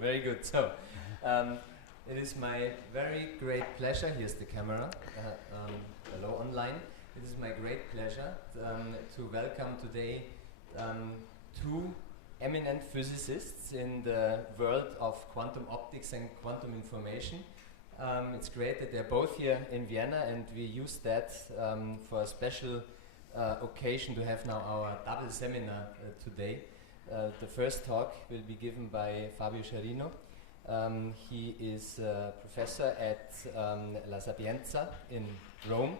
Very good. So, it is my very great pleasure. Here's the camera. Hello online. It is my great pleasure to welcome today two eminent physicists in the world of quantum optics and quantum information. It's great that they're both here in Vienna, and we use that for a special occasion to have now our double seminar today. The first talk will be given by Fabio Sciarrino. He is a professor at La Sapienza in Rome.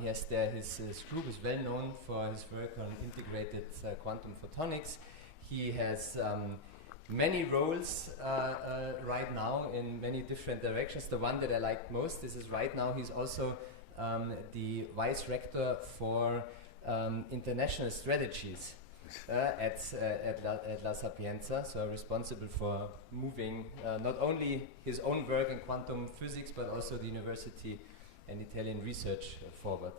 He has there his group is well known for his work on integrated quantum photonics. He has many roles right now in many different directions. The one that I like most is right now he's also the vice rector for international strategies at La Sapienza, so responsible for moving not only his own work in quantum physics but also the university and Italian research forward.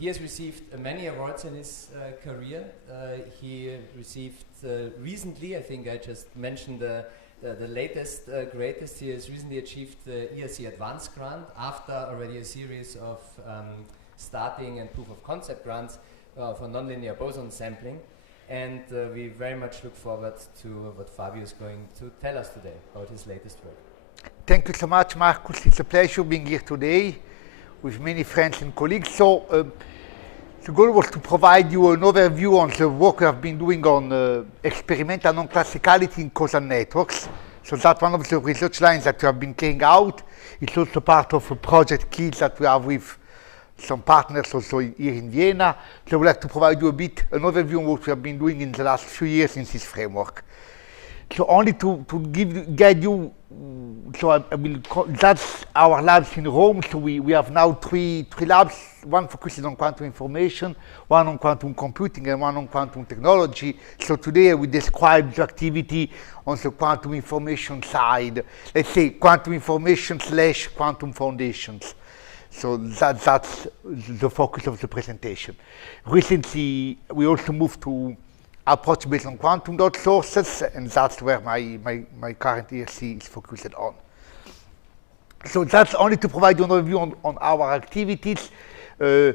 He has received many awards in his career. He received recently, I think I just mentioned the latest, greatest, he has recently achieved the ERC Advanced Grant after already a series of starting and proof of concept grants for nonlinear boson sampling. And we very much look forward to what Fabio is going to tell us today about his latest work. Thank you so much, Marcus. It's a pleasure being here today with many friends and colleagues. So the goal was to provide you an overview on the work we have been doing on experimental non-classicality in causal networks. So that's one of the research lines that we have been carrying out. It's also part of a project kit that we have with some partners also here in Vienna. So I would like to provide you an overview of what we have been doing in the last few years in this framework. So only to guide you, so that's our labs in Rome. So we have now three labs, one focuses on quantum information, one on quantum computing, and one on quantum technology. So today we describe the activity on the quantum information side, let's say quantum information / quantum foundations. So that's the focus of the presentation. Recently, we also moved to approach based on quantum dot sources, and that's where my current ERC is focused on. So that's only to provide you an overview on our activities. We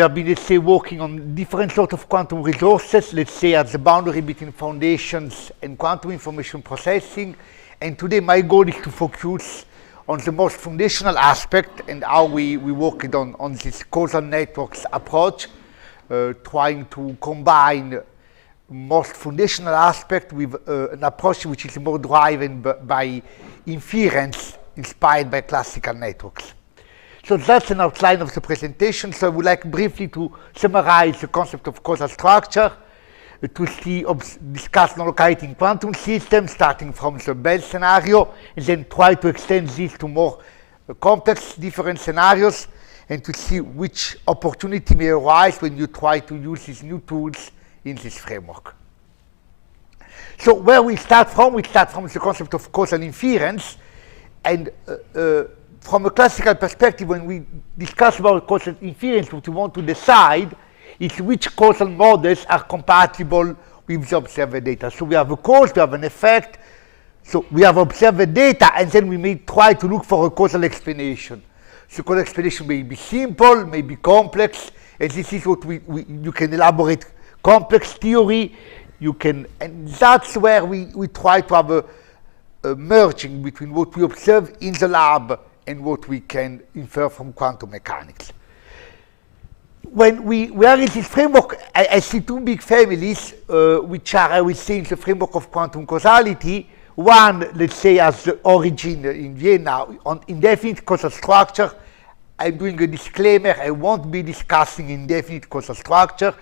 have been, let's say, working on different sorts of quantum resources, let's say at the boundary between foundations and quantum information processing. And today my goal is to focus on the most foundational aspect and how we worked on this causal networks approach, trying to combine most foundational aspect with an approach which is more driven by inference inspired by classical networks. So that's an outline of the presentation. So I would like briefly to summarize the concept of causal structure, to discuss non-locality in quantum systems, starting from the Bell scenario, and then try to extend this to more complex different scenarios, and to see which opportunity may arise when you try to use these new tools in this framework. So where we start from the concept of causal inference, and from a classical perspective, when we discuss about causal inference, what we want to decide is which causal models are compatible with the observed data. So we have a cause, we have an effect, so we have observed data, and then we may try to look for a causal explanation. So causal explanation may be simple, may be complex, and this is what you can elaborate complex theory, and that's where we try to have a merging between what we observe in the lab and what we can infer from quantum mechanics. When we are in this framework, I see two big families, which are, I would say, in the framework of quantum causality. One, let's say, has the origin in Vienna on indefinite causal structure. I'm doing a disclaimer, I won't be discussing indefinite causal structure.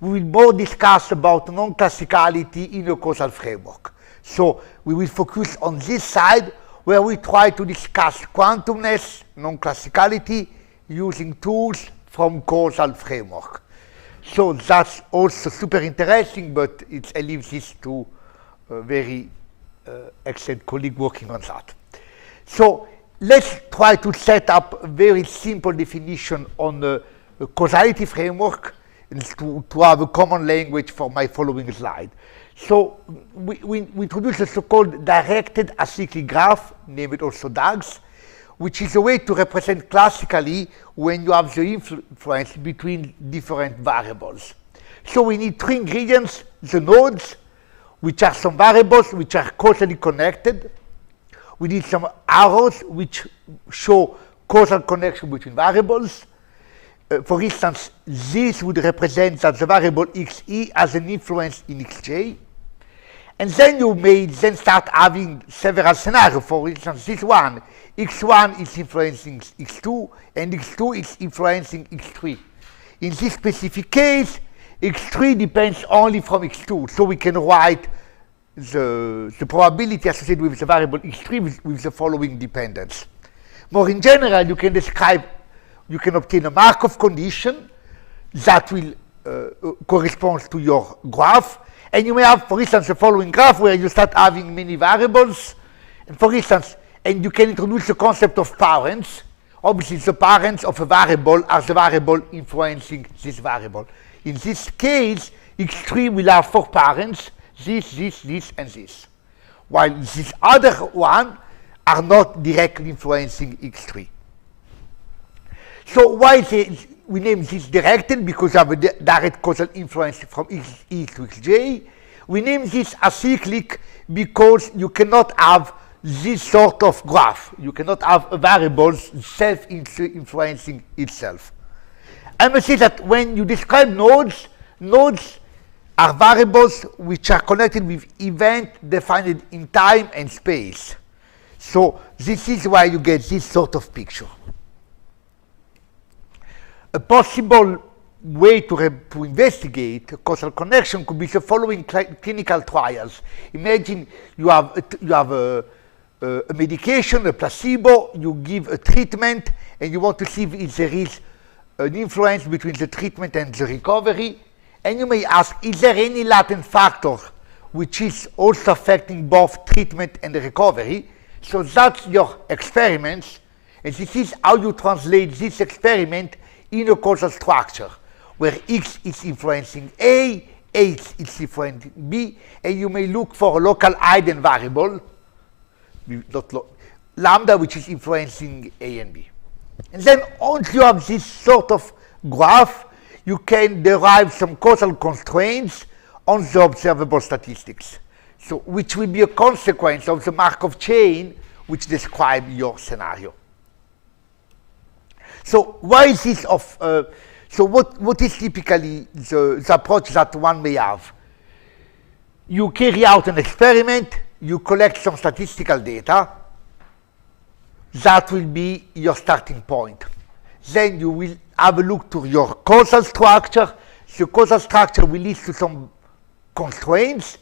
We will more discuss about non-classicality in a causal framework. So we will focus on this side, where we try to discuss quantumness, non-classicality, using tools from causal framework. So that's also super interesting, but I leave this to a very excellent colleague working on that. So let's try to set up a very simple definition on the causality framework and to have a common language for my following slide. So we introduce a so-called directed acyclic graph, named also DAGs, which is a way to represent classically when you have the influence between different variables. So we need three ingredients: the nodes, which are some variables which are causally connected. We need some arrows which show causal connection between variables. For instance, this would represent that the variable xe has an influence in xj. And then you may then start having several scenarios. For instance, this one, x1 is influencing x2, and x2 is influencing x3. In this specific case, x3 depends only from x2, so we can write the probability associated with the variable x3 with the following dependence. More in general, you can obtain a Markov condition that will correspond to your graph. And you may have, for instance, the following graph where you start having many variables. And for instance, and you can introduce the concept of parents. Obviously, the parents of a variable are the variable influencing this variable. In this case, x3 will have 4 parents, this, and this. While this other one are not directly influencing x3. So why we name this directed? Because of a direct causal influence from xe to xj. We name this acyclic because you cannot have this sort of graph. You cannot have a variable self-influencing itself. I must say that when you describe nodes, nodes are variables which are connected with events defined in time and space. So this is why you get this sort of picture. A possible way to investigate a causal connection could be the following clinical trials. Imagine you have a medication, a placebo, you give a treatment, and you want to see if there is an influence between the treatment and the recovery. And you may ask, is there any latent factor which is also affecting both treatment and the recovery? So that's your experiments, and this is how you translate this experiment in a causal structure, where X is influencing A is influencing B, and you may look for a local eigenvariable, lambda, which is influencing A and B. And then once you have this sort of graph, you can derive some causal constraints on the observable statistics, so which will be a consequence of the Markov chain which describe your scenario. So why is this of, so what is typically the approach that one may have? You carry out an experiment, you collect some statistical data, that will be your starting point. Then you will have a look to your causal structure. The causal structure will lead to some constraints,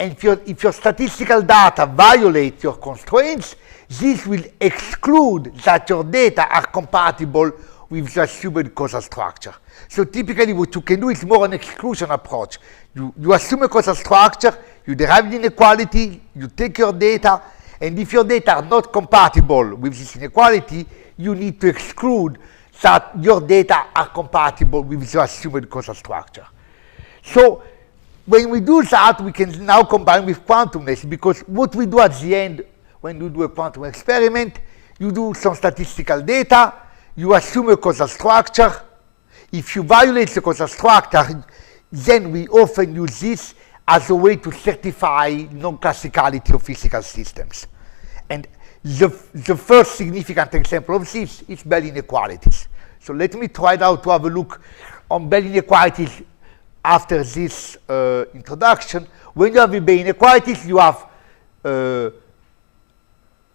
and if your statistical data violate your constraints, this will exclude that your data are compatible with the assumed causal structure. So typically what you can do is more an exclusion approach. You assume a causal structure, you derive the inequality, you take your data, and if your data are not compatible with this inequality, you need to exclude that your data are compatible with the assumed causal structure. So when we do that, we can now combine with quantumness, because what we do at the end when you do a quantum experiment, you do some statistical data, you assume a causal structure. If you violate the causal structure, then we often use this as a way to certify non-classicality of physical systems. And the first significant example of this is Bell inequalities. So let me try now to have a look on Bell inequalities after this introduction. When you have Bell inequalities, you have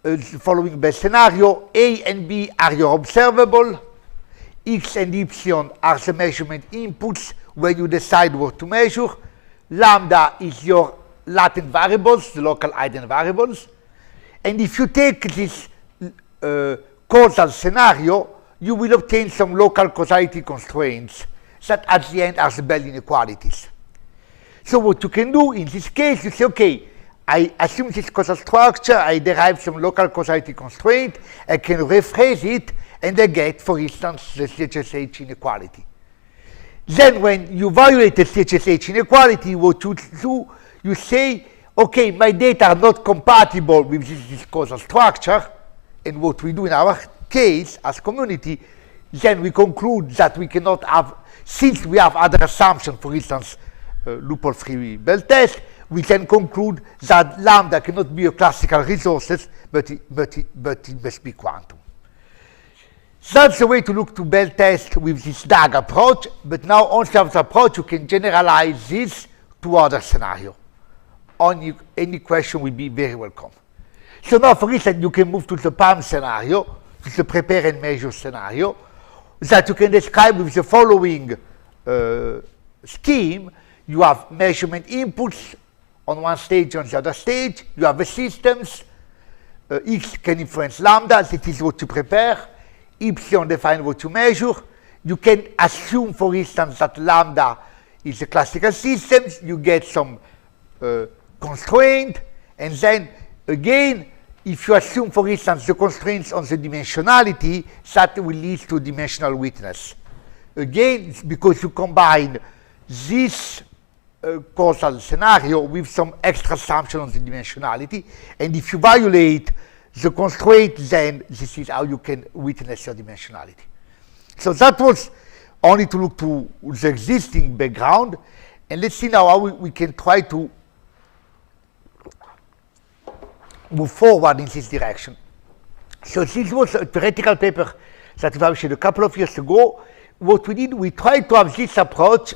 the following Bell scenario: A and B are your observable, X and Y are the measurement inputs when you decide what to measure, lambda is your latent variables, the local eigenvariables. And if you take this causal scenario, you will obtain some local causality constraints that at the end are the Bell inequalities. So what you can do in this case, you say, okay, I assume this causal structure, I derive some local causality constraint, I can rephrase it, and I get, for instance, the CHSH inequality. Then when you violate the CHSH inequality, what you do, You say, okay, my data are not compatible with this causal structure, and what we do in our case as community, then we conclude that we cannot have, since we have other assumptions, for instance, loophole-free Bell test, we can conclude that lambda cannot be a classical resources, but it must be quantum. That's the way to look to Bell test with this DAG approach, but now on this approach you can generalize this to other scenarios. Any question will be very welcome. So now, for instance, you can move to the PAM scenario, to the prepare and measure scenario, that you can describe with the following scheme. You have measurement inputs on one stage, on the other stage. You have the systems. X can influence lambda, that is what you prepare. Epsilon defines what you measure. You can assume, for instance, that lambda is a classical system. You get some constraint, and then again, if you assume, for instance, the constraints on the dimensionality, that will lead to dimensional weakness. Again, it's because you combine this causal scenario with some extra assumption on the dimensionality, and if you violate the constraint, then this is how you can witness your dimensionality. So that was only to look to the existing background, and let's see now how we can try to move forward in this direction. So this was a theoretical paper that we published a couple of years ago. What we did, we tried to have this approach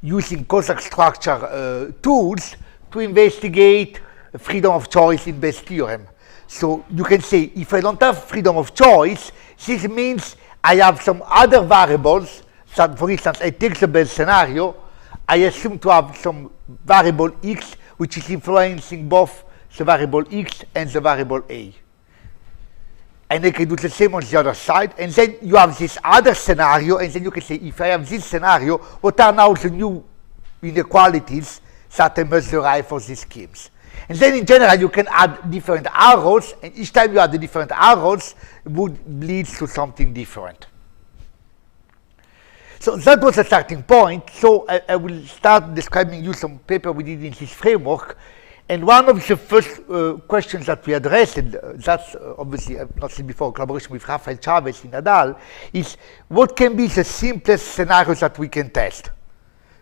using causal structure tools to investigate freedom of choice in Bell's theorem. So you can say, if I don't have freedom of choice, this means I have some other variables, that for instance, I take the Bell scenario, I assume to have some variable x, which is influencing both the variable x and the variable a. And I can do the same on the other side, and then you have this other scenario, and then you can say, if I have this scenario, what are now the new inequalities that I must derive for these schemes? And then in general, you can add different arrows, and each time you add the different arrows, would lead to something different. So that was a starting point. So I will start describing you some paper we did in this framework. And one of the first questions that we addressed, and that's obviously, I've not seen before, collaboration with Rafael Chavez in Nadal, is what can be the simplest scenarios that we can test.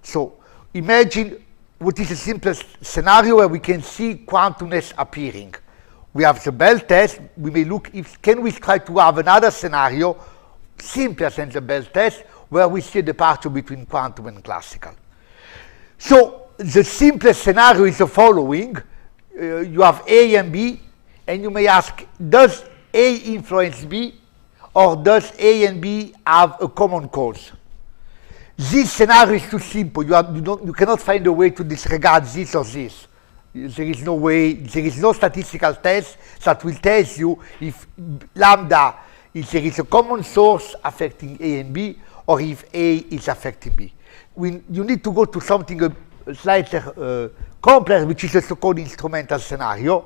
So imagine what is the simplest scenario where we can see quantumness appearing. We have the Bell test. We may look if can we try to have another scenario simpler than the Bell test where we see a departure between quantum and classical. So the simplest scenario is the following. You have A and B, and you may ask, does A influence B, or does A and B have a common cause? This scenario is too simple. You cannot find a way to disregard this or this. There is no way, there is no statistical test that will tell you if lambda, if there is a common source affecting A and B, or if A is affecting B. You need to go to something slightly complex, which is a so-called instrumental scenario,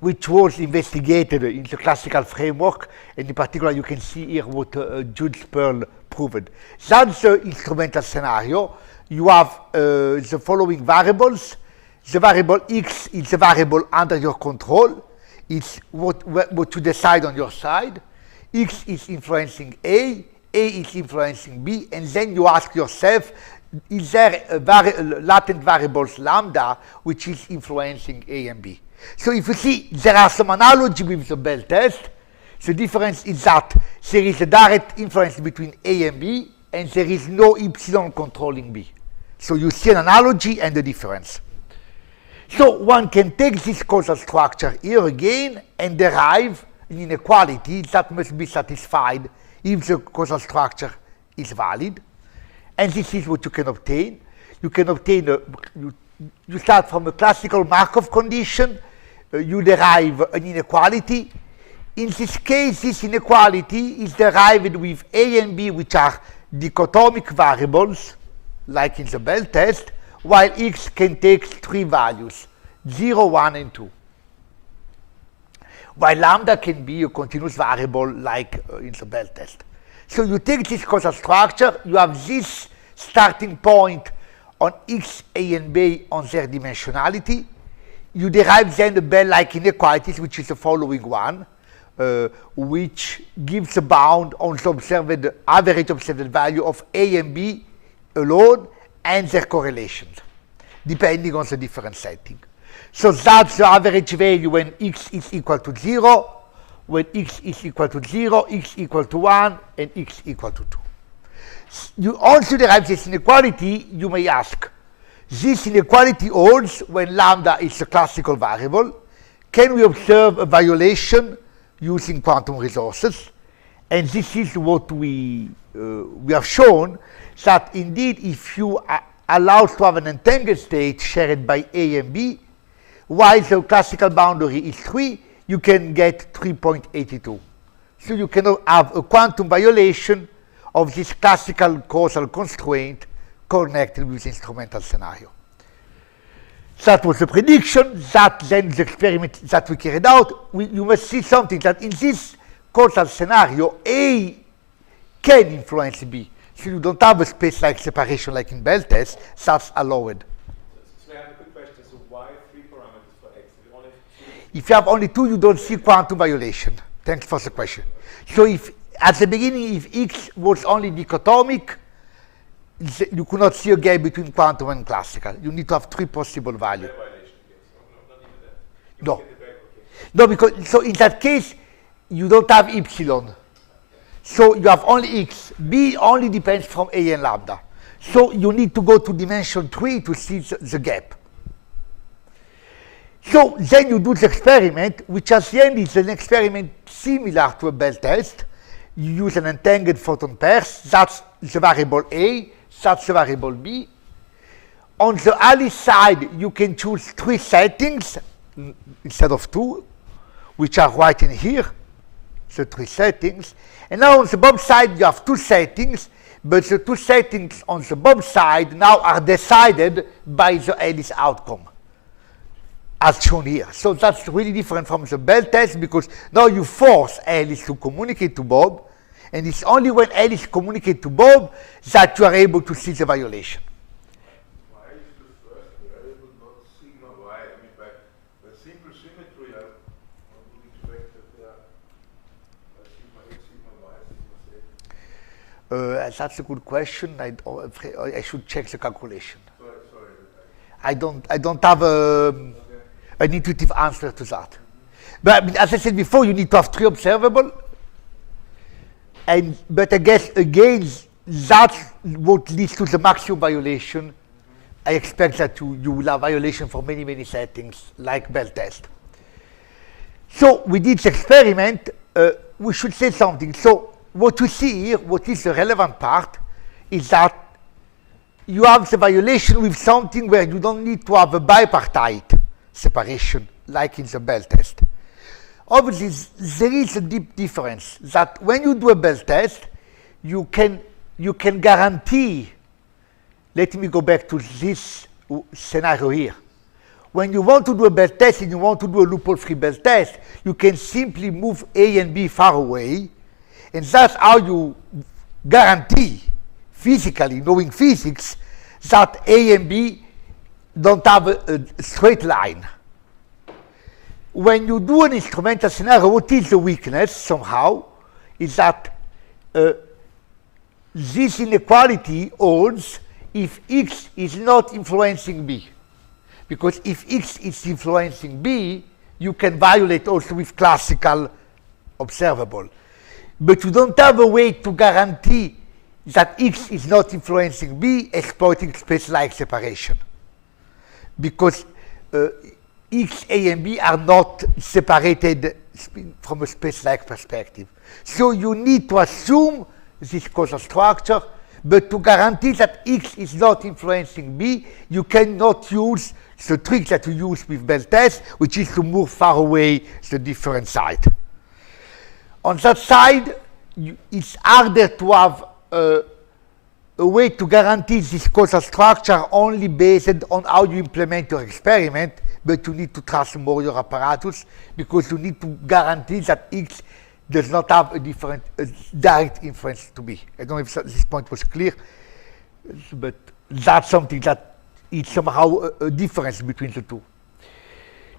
which was investigated in the classical framework, and in particular you can see here what Jules Pearl proved. That's the instrumental scenario. You have the following variables. The variable x is the variable under your control. It's what you decide on your side. X is influencing A is influencing B, and then you ask yourself, is there a latent variables lambda which is influencing A and B? So if you see, there are some analogy with the Bell test. The difference is that there is a direct influence between A and B, and there is no epsilon controlling B. So you see an analogy and a difference. So one can take this causal structure here again and derive an inequality that must be satisfied if the causal structure is valid. And this is what you can obtain. You can obtain, you start from a classical Markov condition, you derive an inequality. In this case, this inequality is derived with A and B, which are dichotomic variables, like in the Bell test, while x can take three values, 0, 1, and 2. While lambda can be a continuous variable, like in the Bell test. So you take this causal structure, you have this starting point on x, a, and b on their dimensionality. You derive then the Bell-like inequalities, which is the following one, which gives a bound on the average observed value of a and b alone and their correlations, depending on the different setting. So that's the average value when x is equal to 0, when x is equal to 0, x equal to 1, and x equal to 2. You also derive this inequality. You may ask, this inequality holds when lambda is a classical variable. Can we observe a violation using quantum resources? And this is what we have shown, that indeed if you allow to have an entangled state shared by A and B, while the classical boundary is 3, you can get 3.82. So you cannot have a quantum violation of this classical causal constraint connected with the instrumental scenario. That was the prediction. That then the experiment that we carried out. You must see something that in this causal scenario, A can influence B. So you don't have a space-like separation like in Bell test. That's allowed. So I have a quick question. So why 3 parameters for X? If only 2? If you have only 2, you don't see quantum violation. Thanks for the question. So if at the beginning, if X was only dichotomic, you could not see a gap between quantum and classical. You need to have 3 possible values. No. No, because so in that case, you don't have epsilon. So you have only x. B only depends from A and lambda. So you need to go to dimension 3 to see the gap. So then you do the experiment, which at the end is an experiment similar to a Bell test. You use an entangled photon pairs. That's the variable A. That's the variable B. On the Alice side, you can choose 3 settings instead of 2, which are right in here, the 3 settings. And now on the Bob side, you have 2 settings, but the 2 settings on the Bob side now are decided by the Alice outcome, as shown here. So that's really different from the Bell test, because now you force Alice to communicate to Bob, and it's only when Alice communicates to Bob that you are able to see the violation. Why is the first variable not sigma y? I mean, by simple symmetry, I would expect that there are sigma x, sigma y, sigma z. That's a good question. I should check the calculation. Sorry. I don't have an intuitive answer to that. But I mean, as I said before, you need to have 3 observable. But I guess, again, that's what leads to the maximum violation. I expect that you will have violation for many, many settings, like Bell test. So we did the experiment. We should say something. So what you see here, what is the relevant part, is that you have the violation with something where you don't need to have a bipartite separation, like in the Bell test. Obviously, there is a deep difference that when you do a Bell test, you can guarantee. Let me go back to this scenario here. When you want to do a Bell test and you want to do a loophole-free Bell test, you can simply move A and B far away, and that's how you guarantee, physically, knowing physics, that A and B don't have a straight line. When you do an instrumental scenario, what is the weakness somehow is that this inequality holds if X is not influencing B. Because if X is influencing B, you can violate also with classical observable. But you don't have a way to guarantee that X is not influencing B exploiting space-like separation. Because X, A, and B are not separated from a space-like perspective. So you need to assume this causal structure, but to guarantee that X is not influencing B, you cannot use the trick that you use with Bell test, which is to move far away the different side. On that side, it's harder to have a way to guarantee this causal structure only based on how you implement your experiment, but you need to trust more your apparatus because you need to guarantee that X does not have a different direct influence to B. I don't know if this point was clear, but that's something that is somehow a difference between the two.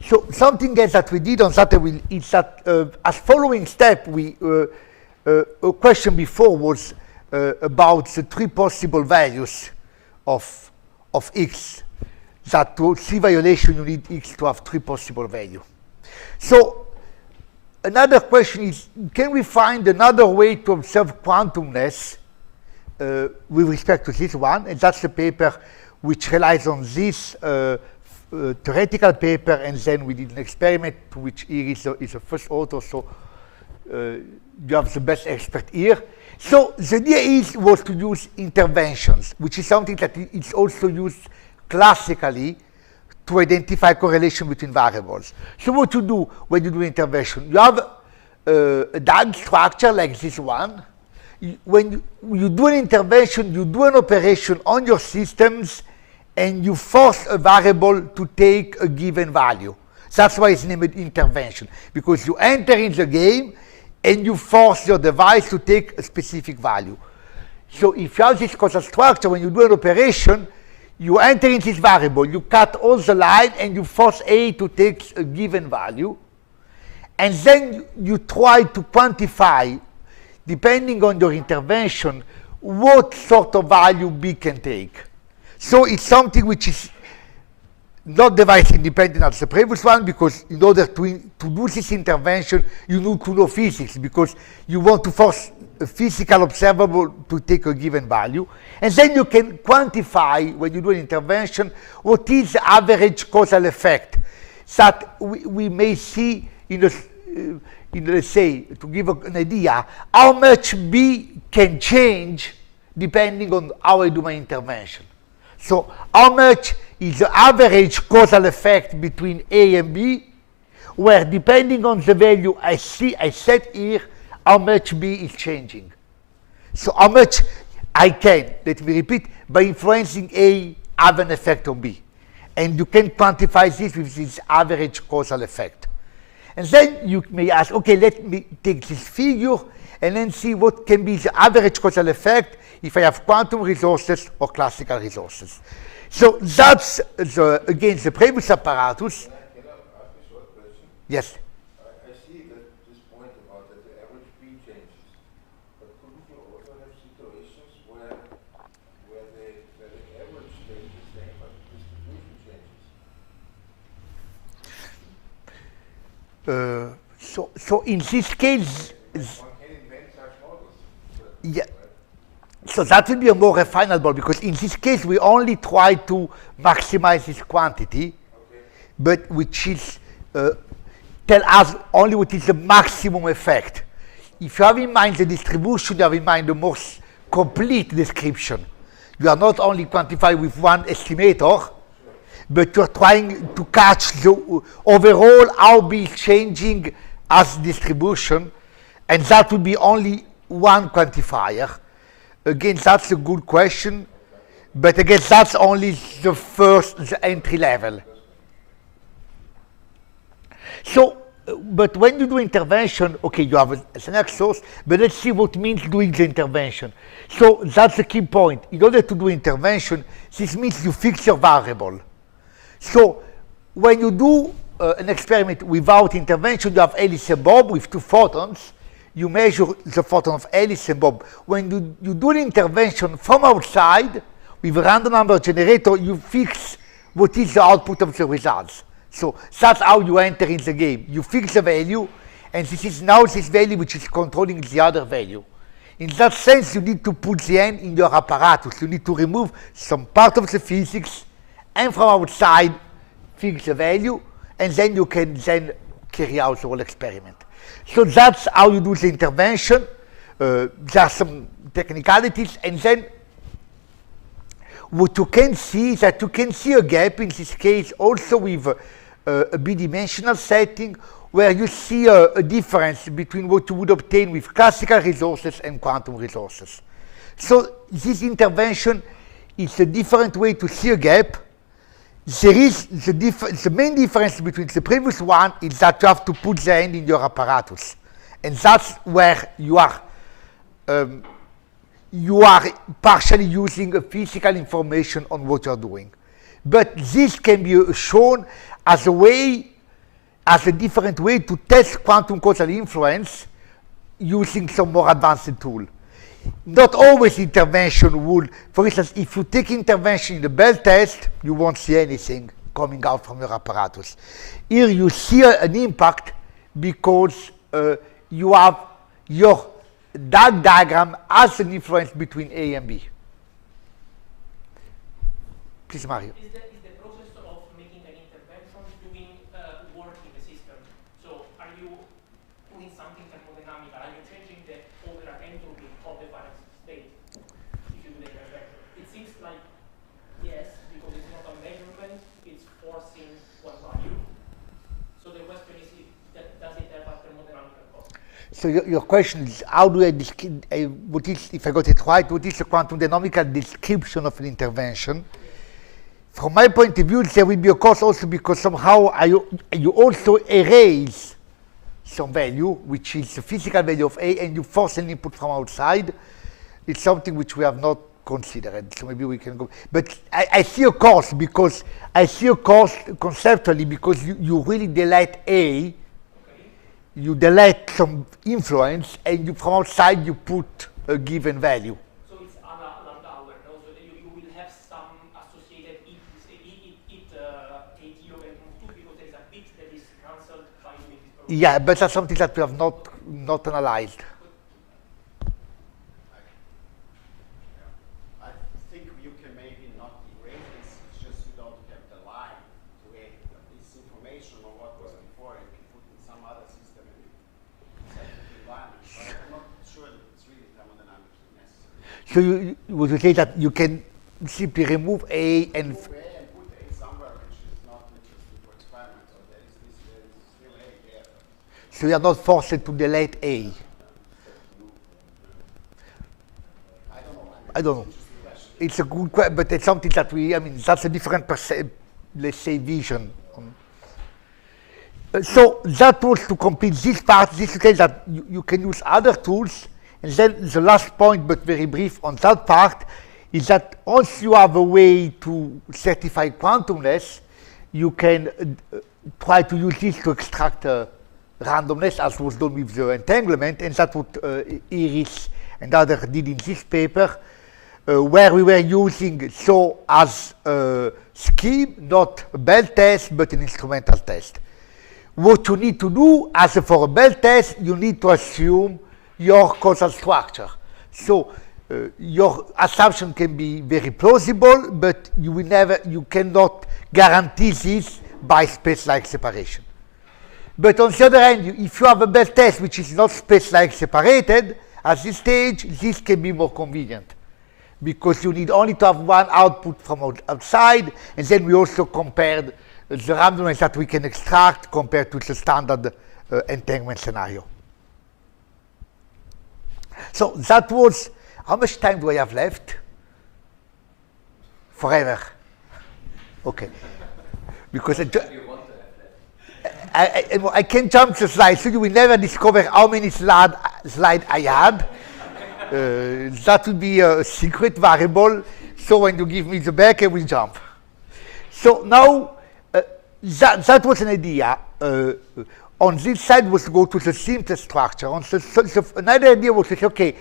So something else that we did on that is that as following step, a question before was about the three possible values of x. That to see violation, you need x to have three possible values. So another question is, can we find another way to observe quantumness with respect to this one? And that's the paper which relies on this theoretical paper, and then we did an experiment to which here is the first author, so you have the best expert here. So the idea was to use interventions, which is something that is also used classically to identify correlation between variables. So what you do when you do intervention, you have a diagonal structure like this one. When you do an intervention, you do an operation on your systems and you force a variable to take a given value. That's why it's named intervention, because you enter in the game and you force your device to take a specific value. So if you have this causal structure, when you do an operation, you enter in this variable, you cut all the line, and you force A to take a given value. And then you try to quantify, depending on your intervention, what sort of value B can take. So it's something which is not device independent as the previous one, because in order to do this intervention, you need to know physics, because you want to force a physical observable to take a given value. And then you can quantify, when you do an intervention, what is the average causal effect that we may see in let's say, to give an idea, how much B can change depending on how I do my intervention. So how much is the average causal effect between A and B, where depending on the value I set here, how much B is changing. So how much I can, let me repeat, by influencing A, have an effect on B. And you can quantify this with this average causal effect. And then you may ask, okay, let me take this figure and then see what can be the average causal effect if I have quantum resources or classical resources. So that's, again, the previous apparatus. Can I ask a short question? Yes. I see that this point about that the average B changes, but couldn't you also have situations where the average stays the same, but the distribution changes? So in this case, One can invent such models. yeah. So that will be a more refinable, because in this case we only try to maximize this quantity, but which is tell us only what is the maximum effect. If you have in mind the distribution, you have in mind the most complete description. You are not only quantifying with one estimator, but you are trying to catch the overall how B is changing as distribution, and that will be only one quantifier. Again, that's a good question, but again, that's only the entry level. So, but when you do intervention, okay, you have an X source, but let's see what means doing the intervention. So that's the key point. In order to do intervention, this means you fix your variable. So when you do an experiment without intervention, you have Alice and Bob with two photons. You measure the photon of Alice and Bob. When you do an intervention from outside, with a random number generator, you fix what is the output of the results. So that's how you enter in the game. You fix the value, and this is now this value which is controlling the other value. In that sense, you need to put the N in your apparatus. You need to remove some part of the physics, and from outside, fix the value, and then you can then carry out the whole experiment. So that's how you do the intervention. There are some technicalities, and then what you can see is that you can see a gap in this case also with a bidimensional setting, where you see a difference between what you would obtain with classical resources and quantum resources. So this intervention is a different way to see a gap. There is the main difference between the previous one is that you have to put the N in your apparatus. And that's where you are, you are partially using physical information on what you're doing. But this can be shown as a different way to test quantum causal influence using some more advanced tool. Not always intervention would, for instance, if you take intervention in the Bell test, you won't see anything coming out from your apparatus. Here you see an impact because you have your DAG diagram has an influence between A and B. Please, Mario. Is the process of making an intervention doing work in the system? So are you doing something thermodynamical? Are you changing the overall entropy of the Faraday state if you do the intervention? It seems like yes, because it's not a measurement, it's forcing one value. So the question is, does it have a thermodynamical cost? So your question is, how do I what is, if I got it right, what is a quantum dynamical description of an intervention? From my point of view, there will be a cost also because somehow you also erase some value, which is the physical value of A, and you force an input from outside. It's something which we have not considered, so maybe we can go. But I see a cost because I see a cost conceptually because you really delete A, you delete some influence, and you, from outside you put a given value. So it's a lambda hour, no? So you will have some associated AT over 2 because there is a bit that is cancelled by doing this program. Yeah, but that's something that we have not analyzed. I think you can maybe not erase this, it's just you don't have the line to it. But this information on what was before you can put in some other system and set it in environment. But I'm not sure that it's really thermodynamically necessary. So you would say that you can simply remove A and Move A and put A somewhere which is not interesting for experiment. So there is still A there. so you are not forced to delete A. I don't know. It's a good question, but it's something that that's a different, let's say, vision. So that was to complete this part. This is that you can use other tools. And then the last point, but very brief on that part, is that once you have a way to certify quantumness, you can try to use this to extract randomness, as was done with the entanglement, and that's what Iris and others did in this paper, where we were using so as a scheme, not a Bell test, but an instrumental test. What you need to do, as for a Bell test, you need to assume your causal structure. So your assumption can be very plausible, but you cannot guarantee this by space-like separation. But on the other hand, if you have a Bell test which is not space-like separated, at this stage, this can be more convenient because you need only to have one output from outside, and then we also compared the randomness that we can extract compared to the standard entanglement scenario. So that was, how much time do I have left? Forever. Okay. Because I can jump the slide, so you will never discover how many slides I had. That will be a secret variable, so when you give me the back, I will jump. So now, that was an idea. On this side was to go to the simplest structure. Another idea was to say, okay,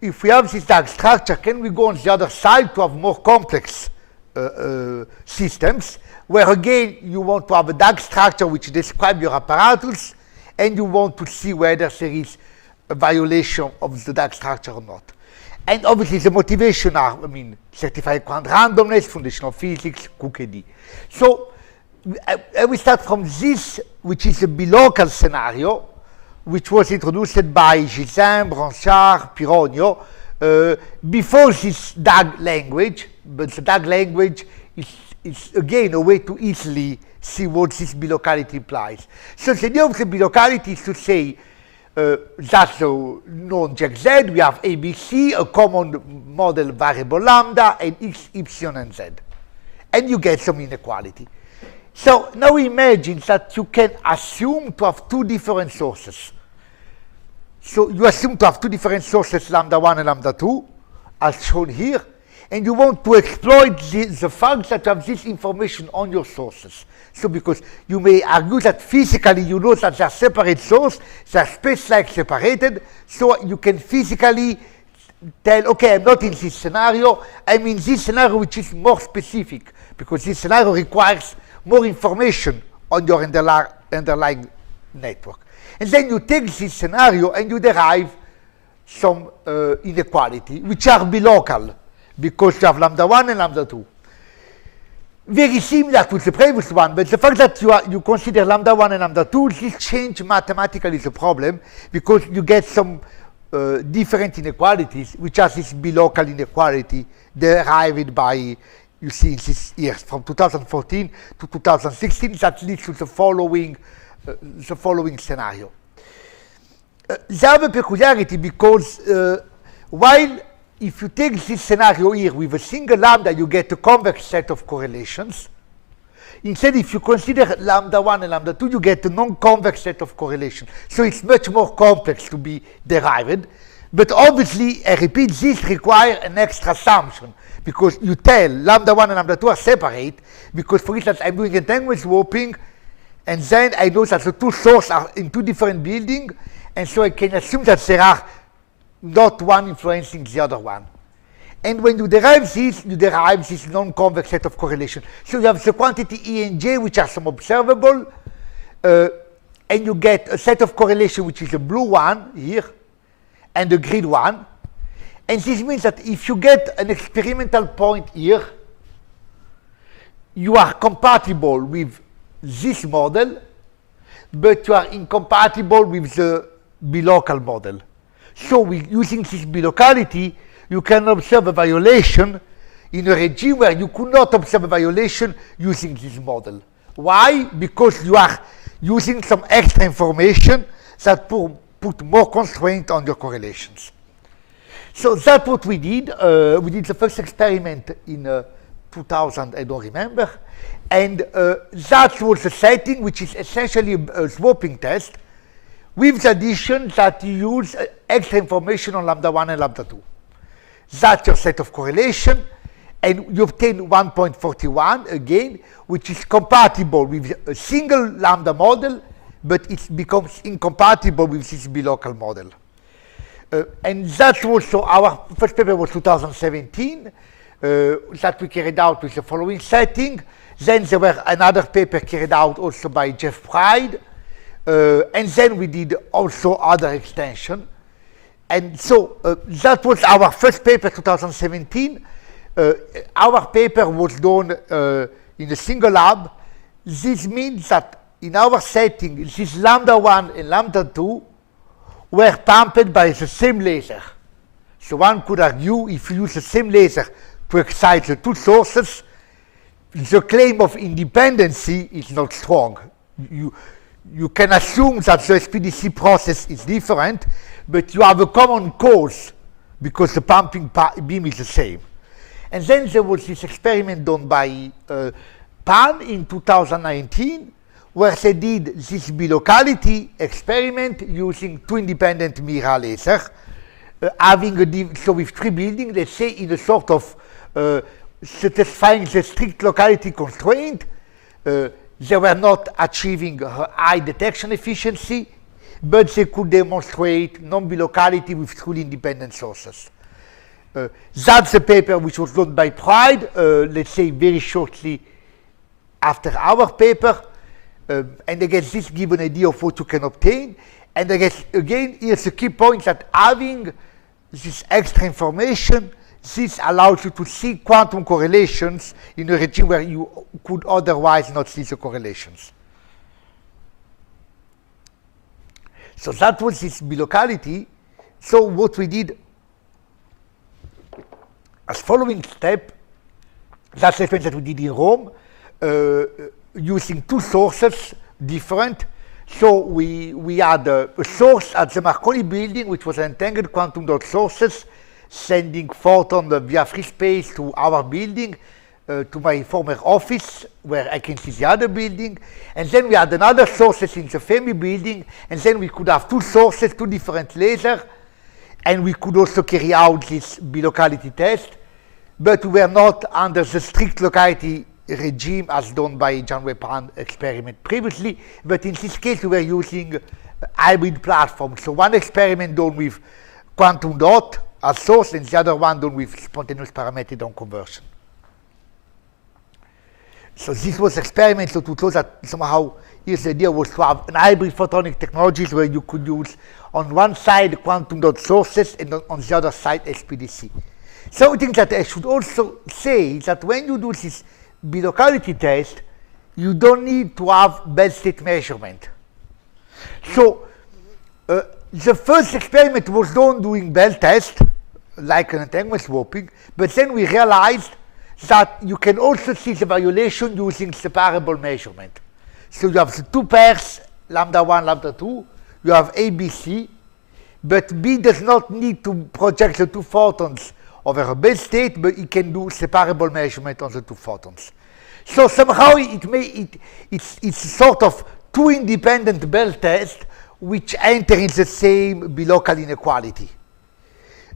if we have this dark structure, can we go on the other side to have more complex systems, where again you want to have a dark structure which describes your apparatus, and you want to see whether there is a violation of the dark structure or not. And obviously the motivation are, certified quantum randomness, foundational physics, QKD. So I will start from this, which is a bilocal scenario, which was introduced by Gisin, Branchard, Pironio, before this DAG language, but the DAG language is again a way to easily see what this bilocality implies. So the idea of the bilocality is to say that's a known Jack Z, we have ABC, a common model variable lambda, and X, Y, and Z. And you get some inequality. So now imagine that you can assume to have two different sources. So you assume to have two different sources, lambda 1 and lambda 2, as shown here, and you want to exploit the fact that you have this information on your sources. So because you may argue that physically you know that they are separate sources, they are space-like separated, so you can physically tell, okay, I'm not in this scenario, I'm in this scenario which is more specific, because this scenario requires more information on your underlying network. And then you take this scenario and you derive some inequality, which are bilocal, because you have lambda 1 and lambda 2. Very similar to the previous one, but the fact that you consider lambda 1 and lambda 2, this change mathematically the problem, because you get some different inequalities, which are this bilocal inequality derived by, you see, in these years, from 2014 to 2016, that leads to the following scenario. The other peculiarity, because while if you take this scenario here with a single lambda, you get a convex set of correlations. Instead, if you consider lambda 1 and lambda 2, you get a non-convex set of correlations. So it's much more complex to be derived. But obviously, I repeat, this requires an extra assumption, because you tell lambda 1 and lambda 2 are separate, because, for instance, I'm doing entanglement swapping, and then I know that the two sources are in two different buildings, and so I can assume that there are not one influencing the other one. And when you derive this non-convex set of correlation. So you have the quantity E and J, which are some observable, and you get a set of correlation, which is a blue one here, and a green one. And this means that if you get an experimental point here, you are compatible with this model, but you are incompatible with the bilocal model. So using this bilocality, you can observe a violation in a regime where you could not observe a violation using this model. Why? Because you are using some extra information that put more constraint on your correlations. So that's what we did. We did the first experiment in 2000, I don't remember. And that was the setting, which is essentially a swapping test, with the addition that you use extra information on lambda 1 and lambda 2. That's your set of correlation, and you obtain 1.41 again, which is compatible with a single lambda model, but it becomes incompatible with this bilocal model. And that was, so our first paper was 2017, that we carried out with the following setting. Then there were another paper carried out also by Jeff Pride, and then we did also other extension. And so that was our first paper, 2017. Our paper was done in a single lab. This means that in our setting, this lambda 1 and lambda 2 were pumped by the same laser. So one could argue, if you use the same laser to excite the two sources, the claim of independency is not strong. You can assume that the SPDC process is different, but you have a common cause because the pumping beam is the same. And then there was this experiment done by Pan in 2019, where they did this bilocality experiment using two independent mirror lasers, so with three buildings, let's say in a sort of satisfying the strict locality constraint. They were not achieving high detection efficiency, but they could demonstrate non-bilocality with truly independent sources. That's the paper which was done by Pride, let's say very shortly after our paper. And I guess this gives an idea of what you can obtain. And I guess, again, here's the key point, that having this extra information, this allows you to see quantum correlations in a regime where you could otherwise not see the correlations. So that was this bilocality. So what we did as following step, that's the experiment that we did in Rome, using two sources different. So we had a source at the Marconi building, which was an entangled quantum dot sources, sending photon via free space to our building, to my former office, where I can see the other building. And then we had another sources in the Fermi building, and then we could have two sources, two different lasers. and we could also carry out this bilocality test, but we were not under the strict locality regime as done by John Webber experiment previously, but in this case we were using a hybrid platform. So one experiment done with quantum dot as source and the other one done with spontaneous parametric down conversion. So this was experiment so to show that somehow here's the idea was to have an hybrid photonic technologies where you could use on one side quantum dot sources and on the other side SPDC. Something that I should also say is that when you do this bilocality test, you don't need to have Bell state measurement. So the first experiment was done doing Bell test, like an entanglement swapping, but then we realized that you can also see the violation using separable measurement. So you have the two pairs, lambda 1, lambda 2, you have A, B, C, but B does not need to project the two photons over a Bell state, but it can do separable measurement on the two photons. So somehow it's sort of two independent Bell tests which enter in the same bilocal inequality.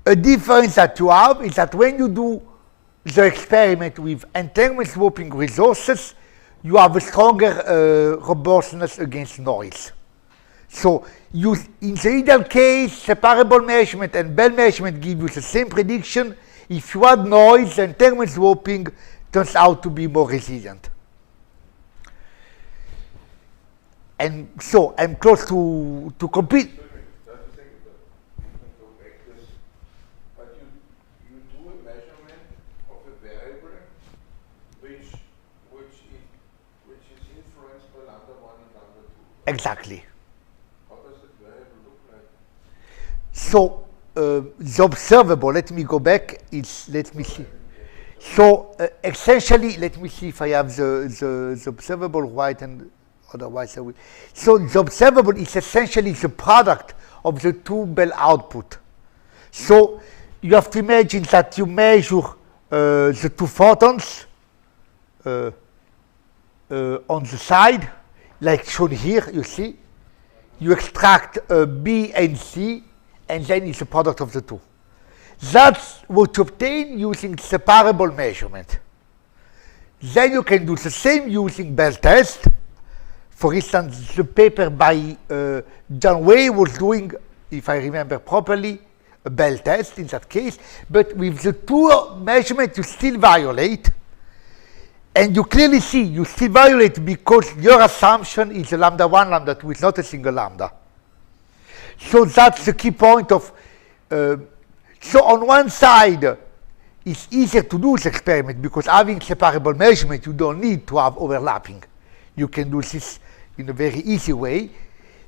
A difference that you have is that when you do the experiment with entanglement swapping resources, you have a stronger robustness against noise. So in the ideal case, separable measurement and Bell measurement give you the same prediction. If you add noise, entanglement swapping turns out to be more resilient. And so I'm close to complete. Just a second, you can go back this. But you do a measurement of a variable which is influenced by lambda 1 and lambda 2. Exactly. How does that variable look like? So the observable, let me go back, let me see. So essentially, let me see if I have the observable right, and otherwise I will. So the observable is essentially the product of the two Bell output. So you have to imagine that you measure the two photons on the side, like shown here, you see. You extract B and C, and then it's the product of the two. That's what you obtain using separable measurement. Then you can do the same using Bell test. For instance, the paper by John Way was doing, if I remember properly, a Bell test in that case, but with the two measurement you still violate, and you clearly see you still violate because your assumption is a lambda 1, lambda 2, it's not a single lambda. So that's the key point of, so on one side, it's easier to do this experiment because having separable measurement, you don't need to have overlapping. You can do this in a very easy way.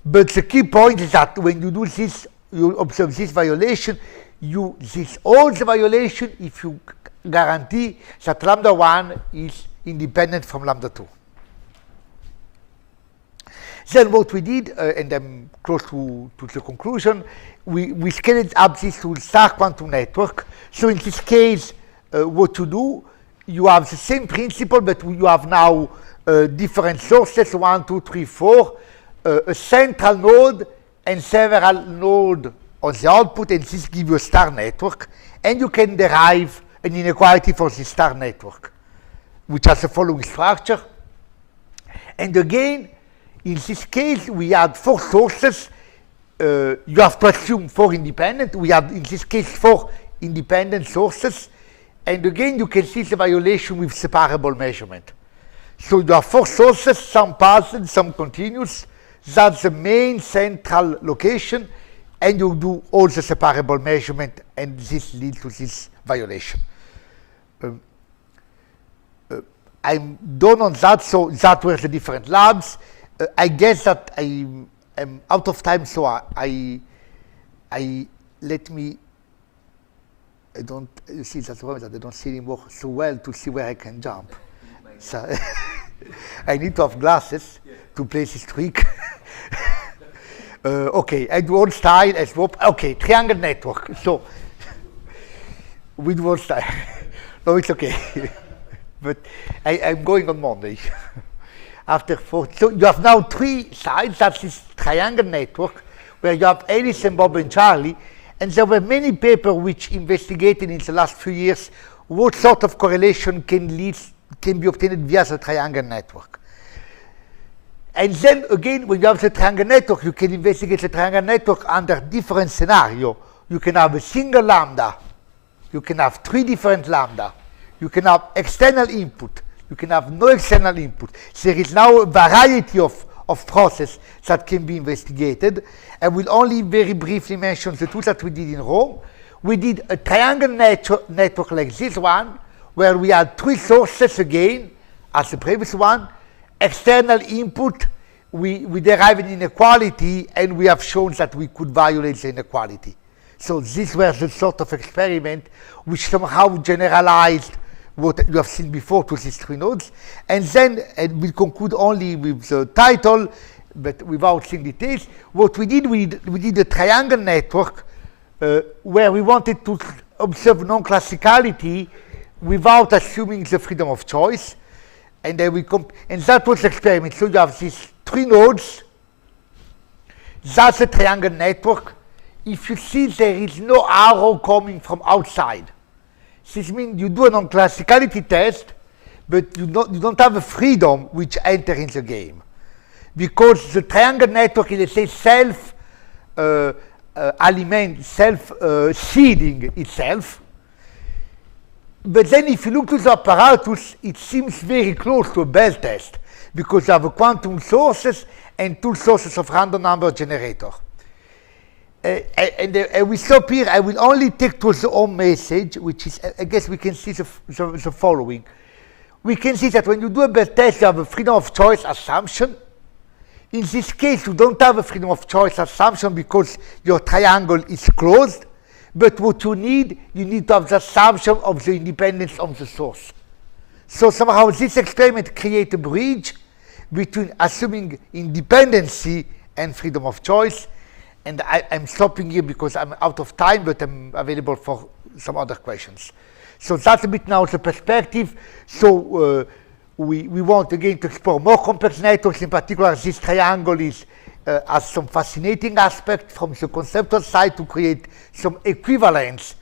But the key point is that when you do this, you observe this violation, all the violation if you guarantee that lambda 1 is independent from lambda 2. Then what we did, and I'm close to the conclusion, we scaled up this to star quantum network. So in this case, what you do, you have the same principle, but you have now different sources, 1, 2, 3, 4, a central node and several nodes on the output, and this gives you a star network. And you can derive an inequality for the star network, which has the following structure. And again, in this case, we had 4 sources. You have to assume 4 independent. We had, in this case, 4 independent sources. And again, you can see the violation with separable measurement. So you have 4 sources, some partial, some continuous. That's the main central location. And you do all the separable measurement, and this leads to this violation. I'm done on that, so that were the different labs. I guess that I'm out of time, so I don't, you see that's the problem that I don't see anymore so well to see where I can jump. So I need to have glasses to play this trick. Okay, I do one style, I swap. Okay, triangle network. So with one style. No, it's okay. But I'm going on Monday. After 4, so you have now 3 sides. That's this triangle network where you have Alice and Bob and Charlie, And there were many papers which investigated in the last few years what sort of correlation can be obtained via the triangle network. And then again, when you have the triangle network, you can investigate the triangle network under different scenarios. You can have a single lambda. You can have 3 different lambda. You can have external input. You can have no external input. There is now a variety of processes that can be investigated. I will only very briefly mention the two that we did in Rome. We did a triangle network like this one, where we had 3 sources again, as the previous one. External input, we derived an inequality, and we have shown that we could violate the inequality. So this was the sort of experiment which somehow generalized what you have seen before to these 3 nodes. And then, and we'll conclude only with the title, but without seeing details. What we did a triangle network where we wanted to observe non-classicality without assuming the freedom of choice. And then and that was the experiment. So you have these 3 nodes. That's a triangle network. If you see there is no arrow coming from outside, this means you do a non-classicality test, but you don't have a freedom which enter in the game. Because the triangle network is, let's say, self-seeding itself. But then if you look to the apparatus, it seems very close to a Bell test, because you have quantum sources and 2 sources of random number generator. And we stop here. I will only take to the home message, which is, I guess we can see the following. We can see that when you do a Bell test, you have a freedom of choice assumption. In this case, you don't have a freedom of choice assumption because your triangle is closed. But what you need to have the assumption of the independence of the source. So somehow this experiment creates a bridge between assuming independency and freedom of choice. And I'm stopping here because I'm out of time, but I'm available for some other questions. So that's a bit now the perspective. So we want again to explore more complex networks. In particular, this triangle has some fascinating aspect from the conceptual side to create some equivalence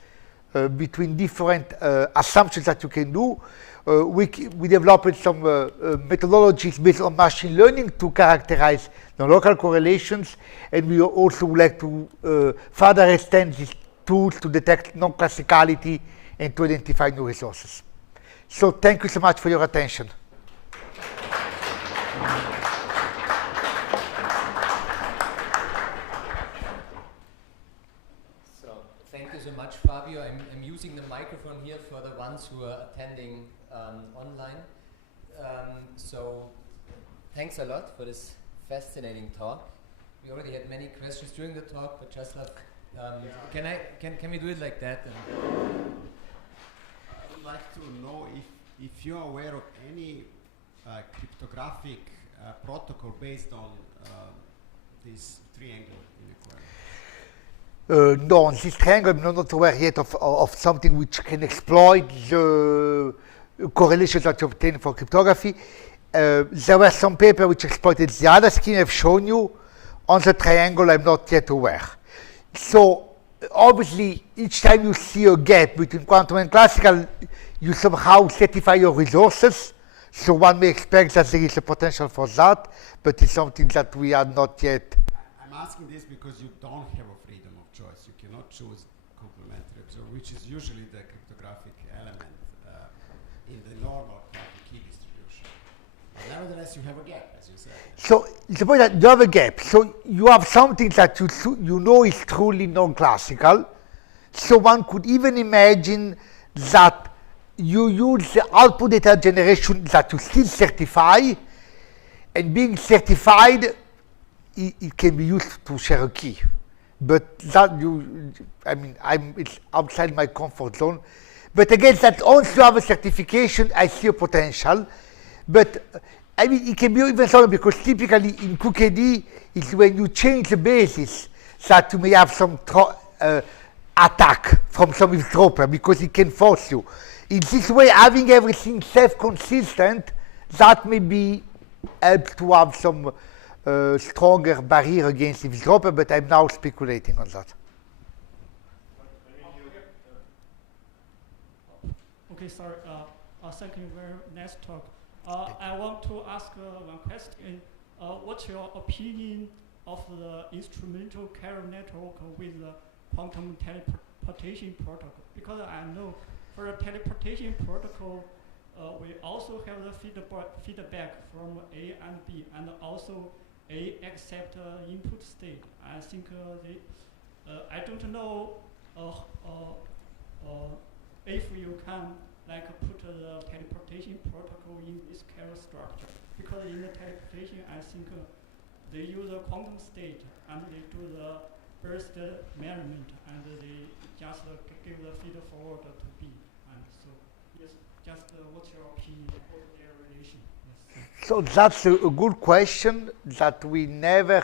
between different assumptions that you can do. We developed some methodologies based on machine learning to characterize non-local correlations, and we also would like to further extend these tools to detect non-classicality and to identify new resources. So thank you so much for your attention. Thank you so much, Fabio. I'm using the microphone here for the ones who are attending online. So thanks a lot for this fascinating talk. We already had many questions during the talk, but Czeslaw, can we do it like that? I would like to know if you are aware of any cryptographic protocol based on this triangle inequality. No, on this triangle, I'm not aware yet of something which can exploit the correlations that you obtain for cryptography. There were some papers which exploited the other scheme I've shown you. On the triangle, I'm not yet aware. So obviously, each time you see a gap between quantum and classical, you somehow certify your resources. So one may expect that there is a potential for that, but it's something that we are not yet. I'm asking this because you don't have a freedom of choice. You cannot choose complementary observer, which is usually the cryptographic element in the normal quantum key distribution. But nevertheless, you have a gap, as you said. So suppose that you have a gap. So you have something that you know is truly non-classical. So one could even imagine that you use the output data generation that you still certify, and being certified, it can be used to share a key. But that it's outside my comfort zone. But again, that once you have a certification, I see a potential. But it can be even so because typically in QKD, it's when you change the basis that you may have some attack from some eavesdropper because it can force you. In this way, having everything self-consistent, that may be help to have some stronger barrier against eavesdropper, but I'm now speculating on that. Okay, sorry. Thank you, very nice talk. I want to ask one question. What's your opinion of the instrumental carrier network with the quantum teleportation protocol? Because I know for the teleportation protocol, we also have the feedback from A and B, and also A accept input state. I think I don't know if you can like put the teleportation protocol in this carrier structure, because in the teleportation, I think they use a quantum state and they do the burst measurement and they just give the feed forward to B. And so, yes, just what's your opinion of their relation? Yes. So that's a good question that we never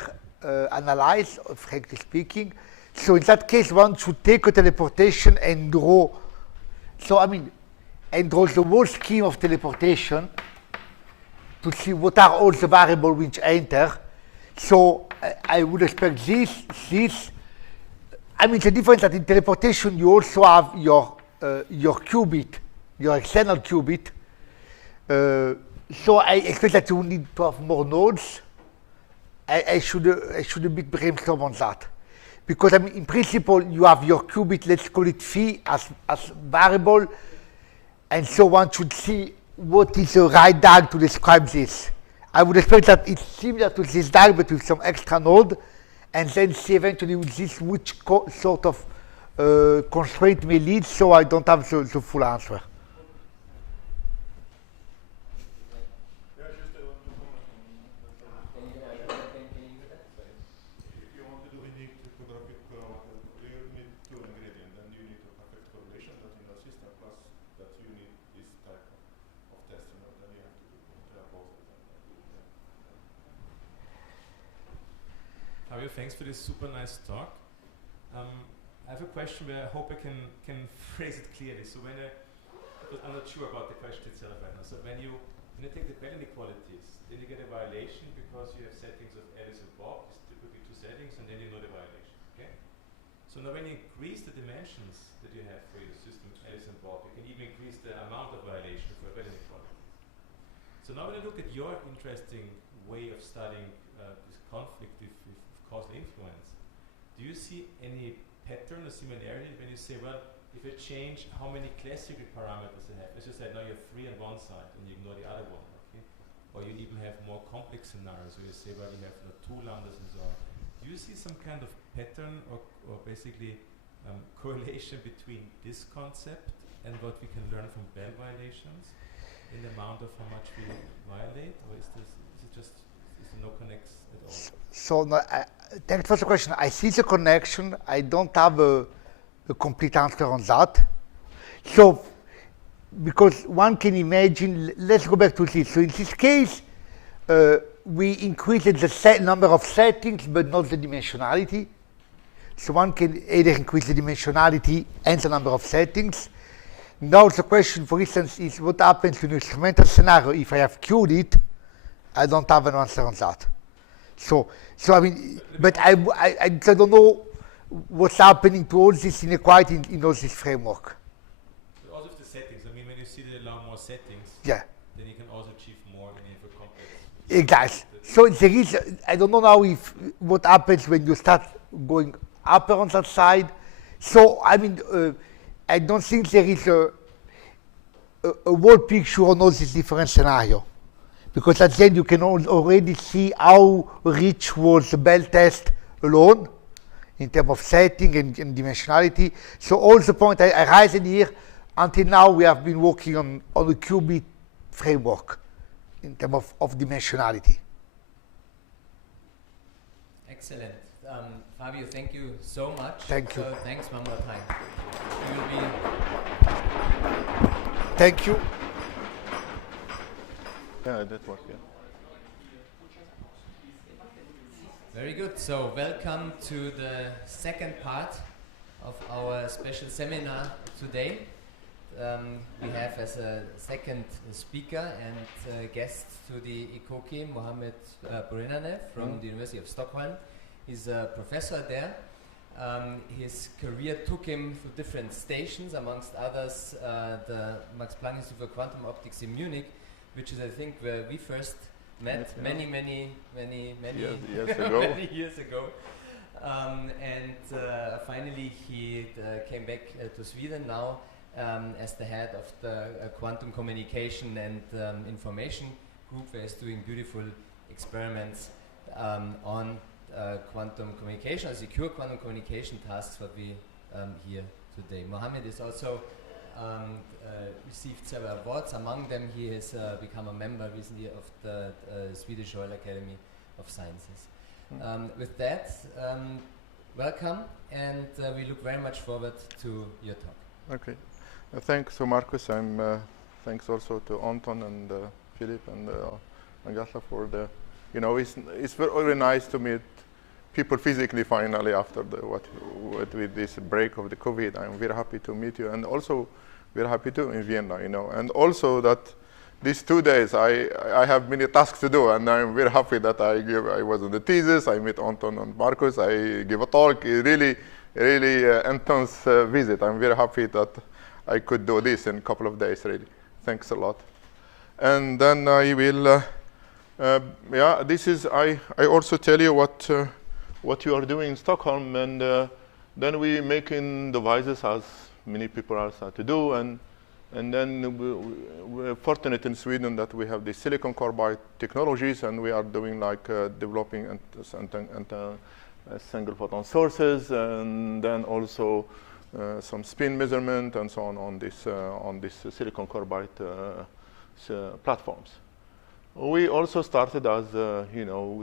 analyze, frankly speaking. So in that case, one should take a teleportation and draw. So I mean, and draw the whole scheme of teleportation to see what are all the variables which enter. So I would expect this. I mean, the difference that in teleportation you also have your qubit, your external qubit. So I expect that you need to have more nodes. I should a bit brainstorm on that, because I mean, in principle, you have your qubit. Let's call it phi as variable, and so one should see what is the right diagram to describe this. I would expect that it's similar to this diagram, but with some extra node, and then see eventually with this which sort of constraint may lead. So I don't have the full answer. Fabio, thanks for this super nice talk. I have a question where I hope I can phrase it clearly. So because I'm not sure about the question itself right now. So when you take the Bell inequalities, then you get a violation because you have settings of Alice and Bob, it's typically two settings, and then you know the violation. Okay. So now when you increase the dimensions that you have for your system, Alice and Bob, you can even increase the amount of violation for a Bell inequality. So now when I look at your interesting way of studying this conflict with causal influence, do you see any pattern or similarity when you say, well, if I change how many classical parameters I have, as you said, now you have 3 on one side and you ignore the other one, okay? Or you even have more complex scenarios where you say, well, you have 2 lambdas and so on. Do you see some kind of pattern or basically correlation between this concept and what we can learn from Bell violations in the amount of how much we violate, or is there no connects at all? So no, thanks for the question. I see the connection. I don't have a complete answer on that. So, because one can imagine, let's go back to this. So in this case, we increased the number of settings, but not the dimensionality. So one can either increase the dimensionality and the number of settings. Now the question, for instance, is what happens in an instrumental scenario if I have queued it? I don't have an answer on that. So I mean, but I don't know what's happening to all this inequality in all this framework. But also with the settings, I mean, when you see they allow more settings, yeah, then you can also achieve more in a complex. Exactly. So there is, I don't know now if what happens when you start going upper on that side. So I mean, I don't think there is a whole picture on all these different scenarios. Because at the end you can already see how rich was the Bell test alone in terms of setting and dimensionality. So all the point I raised here, until now we have been working on a qubit framework in terms of dimensionality. Excellent. Fabio, thank you so much. Thank you. So thanks one more time. We will be. Thank you. Yeah, that works, yeah. Very good. So welcome to the second part of our special seminar today. We have as a second speaker and guest to the ICOCI, Mohamed Bourennane from the University of Stockholm. He's a professor there. His career took him to different stations, amongst others the Max Planck Institute for Quantum Optics in Munich, which is, I think, where we first met many years ago. many years ago. And finally he came back to Sweden now as the head of the quantum communication and information group, where he's doing beautiful experiments on quantum communication, secure quantum communication tasks that we hear today. Mohamed is also received several awards. Among them, he has become a member recently of the Swedish Royal Academy of Sciences. With that, welcome, and we look very much forward to your talk. Okay. Thanks to Marcus. Thanks also to Anton and Philip and Agatha for the, it's very nice to meet people physically finally after with this break of the COVID. I'm very happy to meet you, and also very happy too in Vienna, and also that these 2 days I have many tasks to do, and I'm very happy that I was on the thesis, I met Anton and Marcus, I give a talk, really intense visit. I'm very happy that I could do this in a couple of days, really. Thanks a lot. And then I will, this is, I also tell you what you are doing in Stockholm, and then we making devices as many people else have to do, and then we're fortunate in Sweden that we have the silicon carbide technologies, and we are doing like developing single photon sources, and then also some spin measurement and so on this silicon carbide platforms. We also started as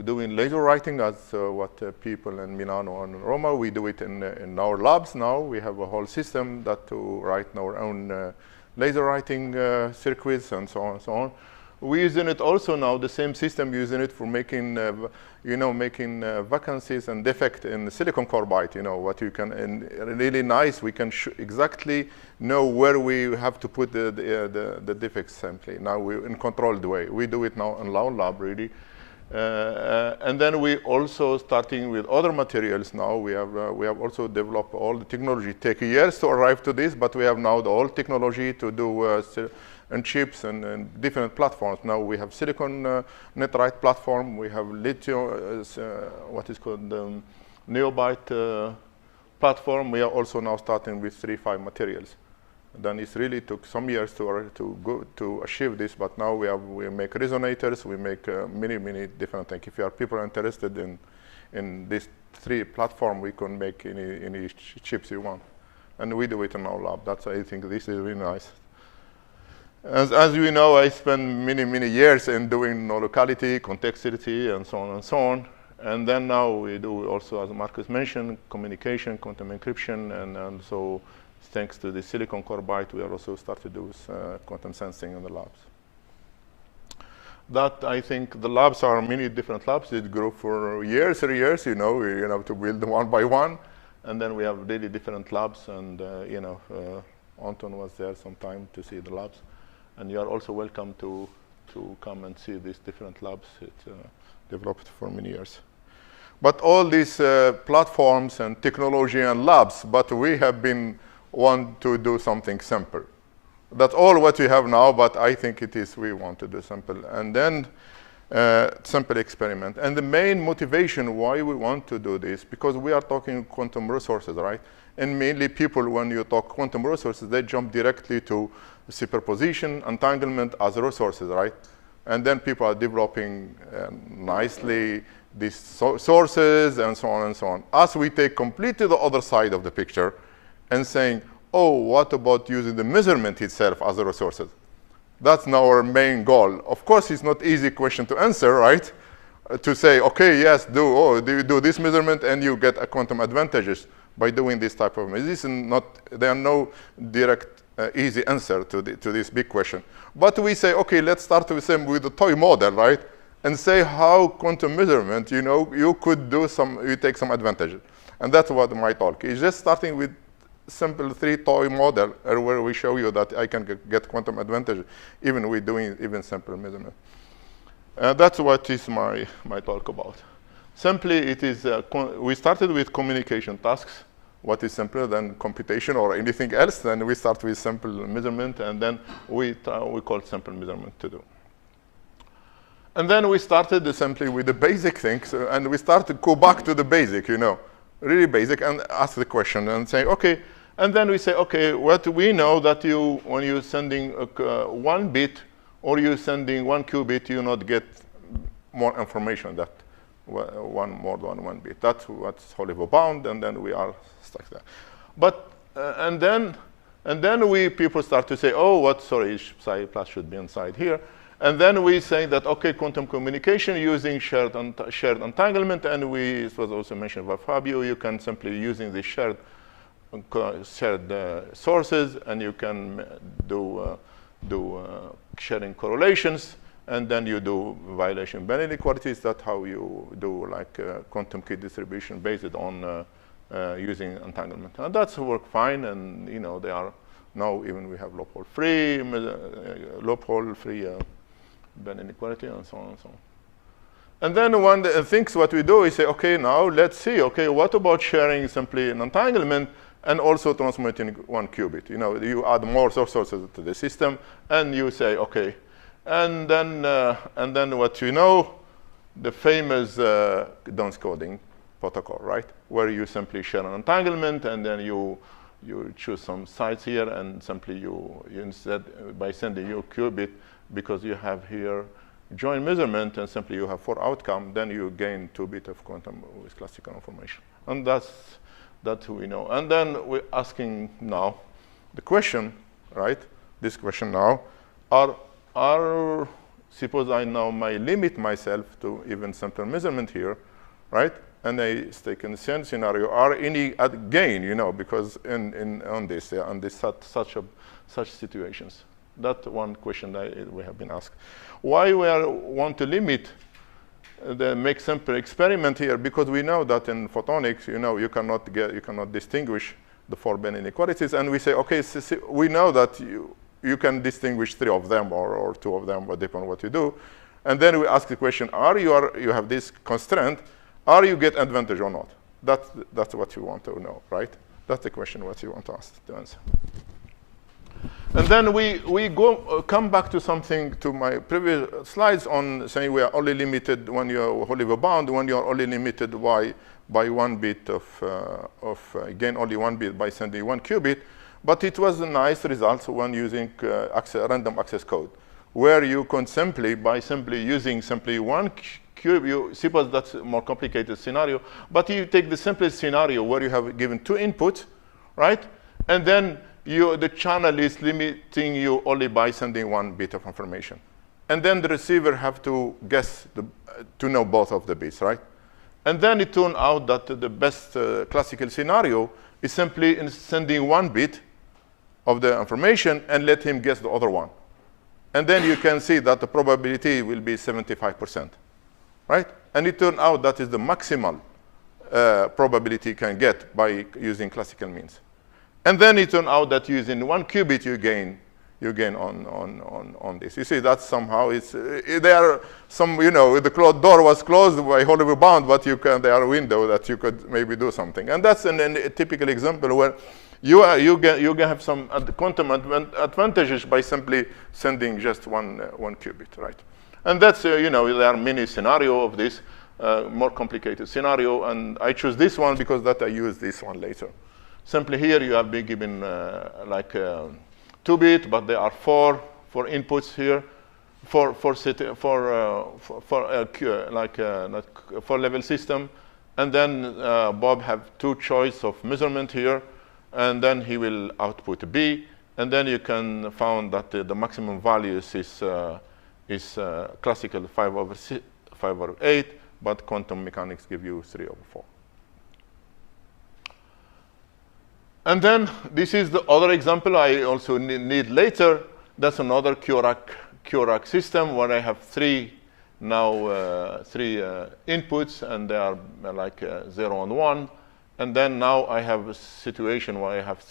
doing laser writing as what people in Milano and Roma. We do it in our labs now. We have a whole system that to write our own laser writing circuits and so on and so on. We're using it also now, the same system, using it for making, making vacancies and defect in silicon carbide, what you can, and really nice, we can exactly know where we have to put the defects simply. Now we're in controlled way. We do it now in our lab, really. And then we also starting with other materials now. We have also developed all the technology. Take years to arrive to this, but we have now the whole technology to do and chips and different platforms. Now we have silicon nitride platform. We have lithium, what is called neobite platform. We are also now starting with 3-5 materials. Then it really took some years to achieve this, but now we make resonators, we make many different things. If you are people interested in this 3 platform, we can make any chips you want, and we do it in our lab. I think this is really nice. As you know, I spent many years in doing non-locality, contextuality, and so on and so on. And then now we do also, as Marcus mentioned, communication, quantum encryption, and so thanks to the silicon carbide, we are also started to do quantum sensing in the labs. That, I think, the labs are many different labs. It grew for years and years, we have to build them one by one. And then we have really different labs, and, Anton was there sometime to see the labs. And you are also welcome to come and see these different labs. It's developed for many years. But all these platforms and technology and labs, but we have been want to do something simple. That's all what we have now, but I think we want to do simple. And then simple experiment. And the main motivation why we want to do this, because we are talking quantum resources, right? And mainly people, when you talk quantum resources, they jump directly to superposition, entanglement as resources, right? And then people are developing nicely these sources and so on and so on. As we take completely the other side of the picture and saying, oh, what about using the measurement itself as a resources? That's now our main goal. Of course, it's not easy question to answer, right? To say, okay, yes, you do this measurement and you get a quantum advantages by doing this type of measurement. There are no direct easy answer to this big question. But we say, okay, let's start with the toy model, right? And say how quantum measurement, you could do you take some advantages. And that's what my talk is, just starting with simple 3 toy model where we show you that I can get quantum advantage even with doing even simple measurement. That's what is my talk about. Simply, it is we started with communication tasks. What is simpler than computation or anything else? Then we start with simple measurement, and then we call simple measurement to do. And then we started simply with the basic things, and we started to go back to the basic, really basic, and ask the question and say, okay. And then we say, okay, what we know that when you're sending 1 bit or you're sending 1 qubit, you not get more information that more than 1 bit. That's what's Hollywood bound, and then we are stuck there. But and then people start to say, oh, sorry, psi plus should be inside here. And then we say that, okay, quantum communication using shared entanglement, and it was also mentioned by Fabio, you can simply using the shared sources, and you can do sharing correlations, and then you do violation band inequalities. That's how you do like quantum key distribution based on using entanglement. And that's work fine, and they are now even we have loophole free band inequality, and so on and so on. And then one of the things what we do is say, okay, now let's see, okay, what about sharing simply an entanglement and also transmitting 1 qubit? You add more sources to the system, and you say, okay. And then what the famous Duns coding protocol, right? Where you simply share an entanglement, and then you choose some sites here, and simply you instead, by sending your qubit, because you have here joint measurement, and simply you have 4 outcome, then you gain 2 bit of quantum with classical information. And that's who we know. And then we're asking now the question, right? This question now, suppose I now may limit myself to even simple measurement here, right? And I take in the same scenario, are any gain, because on this such situations. That's one question that we have been asked. Why we want to limit the make simple experiment here? Because we know that in photonics, you cannot distinguish the 4 band inequalities, and we say, okay, we know that you can distinguish 3 of them or 2 of them, depending on what you do. And then we ask the question, you have this constraint, are you get advantage or not? That's what you want to know, right? That's the question what you want to answer. And then we come back to something, to my previous slides on saying we are only limited when you're Hollywood bound, when you're only limited by 1 bit gain only 1 bit by sending 1 qubit. But it was a nice result when using random access code, where you can by simply using 1 qubit, you suppose that's a more complicated scenario, but you take the simplest scenario where you have given 2 inputs, right? And then the channel is limiting you only by sending 1 bit of information. And then the receiver have to guess, to know both of the bits, right? And then it turned out that the best classical scenario is simply in sending 1 bit of the information and let him guess the other one. And then you can see that the probability will be 75%, right? And it turned out that is the maximal probability you can get by using classical means. And then it turned out that using 1 qubit you gain on this. You see that somehow there are some, the door was closed by Hollywood bound, but there are a window that you could maybe do something. And that's a typical example where you have some quantum advantages by simply sending just one qubit, right? And that's there are many scenarios of this more complicated scenario, and I choose this one because I use this one later. Simply here you have been given 2 bit, but there are 4 inputs here, 4 level system, and then Bob have 2 choice of measurement here, and then he will output B, and then you can find that the maximum values is classical 5/8, but quantum mechanics give you 3/4. And then this is the other example I also need later. That's another QRAC system where I have 3 inputs, and they are 0 and 1. And then now I have a situation where I have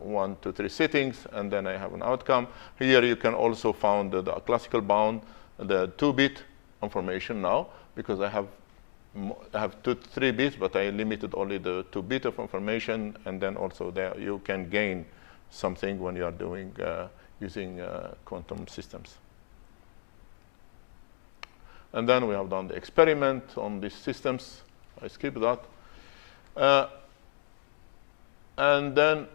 1 to 3 settings, and then I have an outcome. Here you can also find the classical bound, the 2-bit information now, because I have I have 3 bits, but I limited only the 2 bits of information, and then also there you can gain something when you are doing using quantum systems. And then we have done the experiment on these systems. I skip that. And then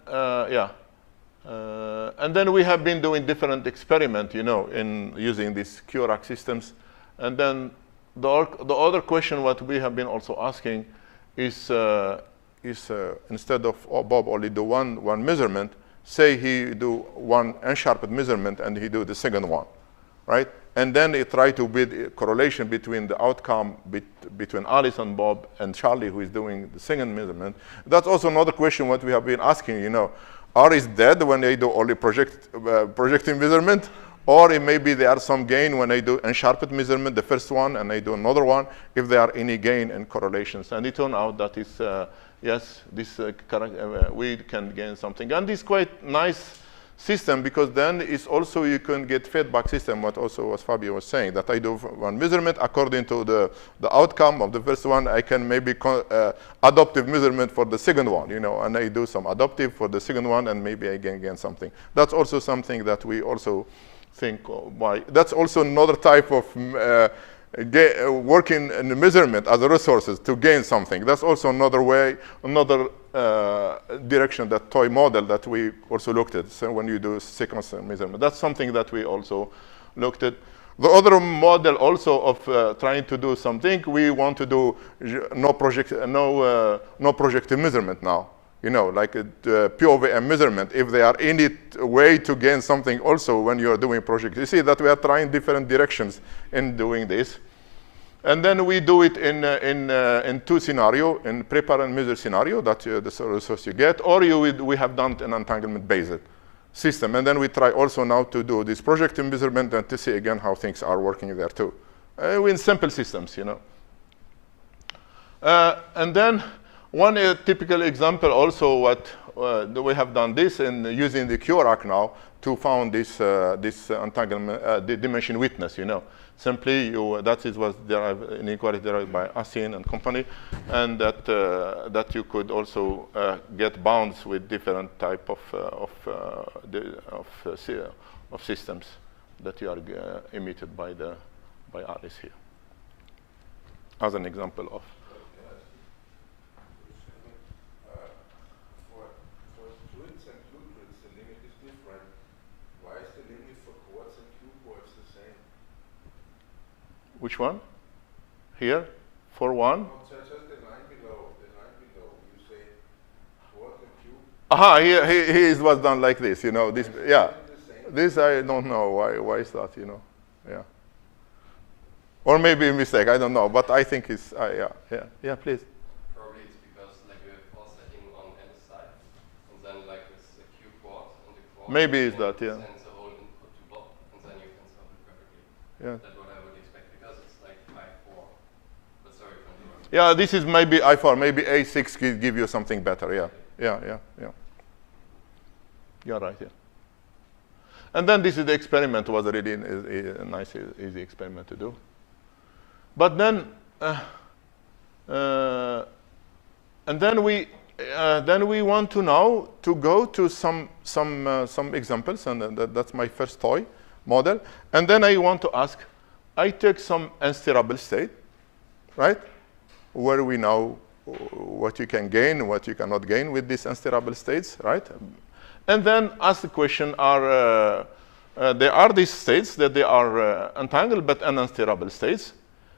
we have been doing different experiments, you know, in using these QRAC systems. And then the other question what we have been also asking is instead of Bob only do one measurement, say he do one unsharpened measurement and he do the second one, right? And then he try to build a correlation between the outcome between Alice and Bob and Charlie, who is doing the second measurement. That's also another question what we have been asking, you know. R is dead when they do only projecting measurement, or maybe there are some gain when they do unsharpened measurement, the first one, and they do another one, if there are any gain and correlations. And it turned out that it's, yes, this we can gain something. And it's quite nice system, because then it's also you can get feedback system, what also as Fabio was saying, that I do one measurement according to the outcome of the first one, I can maybe adaptive measurement for the second one, you know, and I do some adaptive for the second one, and maybe I can gain something. That's also something that we also think why. That's also another type of working in the measurement as a resources to gain something. That's also another way, another direction, that toy model that we also looked at. So when you do sequence measurement, that's something that we also looked at. The other model also of trying to do something, we want to do no projective measurement now. You know, like a POVM measurement, if there are any way to gain something also when you are doing project. You see that we are trying different directions in doing this. And then we do it in 2 scenarios, in prepare and measure scenario, that the resource you get, or we have done an entanglement-based system. And then we try also now to do this projective measurement and to see again how things are working there too. In simple systems, you know. And then one typical example also what we have done this in using the QRAC now to found this entanglement, the dimension witness, you know. Simply, that was derived, inequality derived by Asin and company, and that you could also get bounds with different type of systems that you are emitted by Alice here, as an example of. Which one? Here? For one? No, just the line below. You say what and Q. Aha, he was done like this, you know. This, yeah. This I don't know why is that, you know. Yeah. Or maybe a mistake, I don't know, but I think it's yeah, please. Probably it's because like we have offsetting on any side, and then like this Q quad and the quad. Maybe it's that, yeah. Sends a whole input to Bob, and then you can solve it perfectly. Yeah. Yeah, this is maybe I4, maybe A6 give you something better, yeah. You're right, yeah. And then this is the experiment, was really a nice, easy experiment to do. But then, and then we want to now to go to some examples, and that's my first toy model. And then I want to ask, I take some unsteerable state, right? Where we know what you can gain, what you cannot gain with these unsteerable states, right? And then ask the question, there are these states that they are entangled but unsteerable states.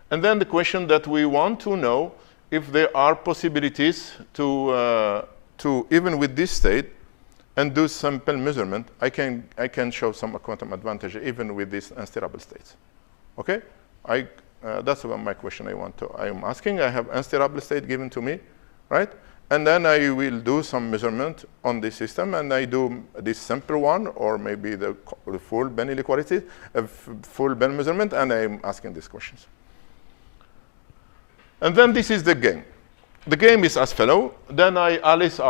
And then the question that we want to know if there are possibilities to even with this state and do sample measurement, I can show some quantum advantage even with these unsteerable states. Okay? That's my question I am asking. I have unsteerable state given to me, right? And then I will do some measurement on this system, and I do this simple one, or maybe the full Bell inequality, full Bell measurement, and I'm asking these questions. And then this is the game. The game is as follows. Then Alice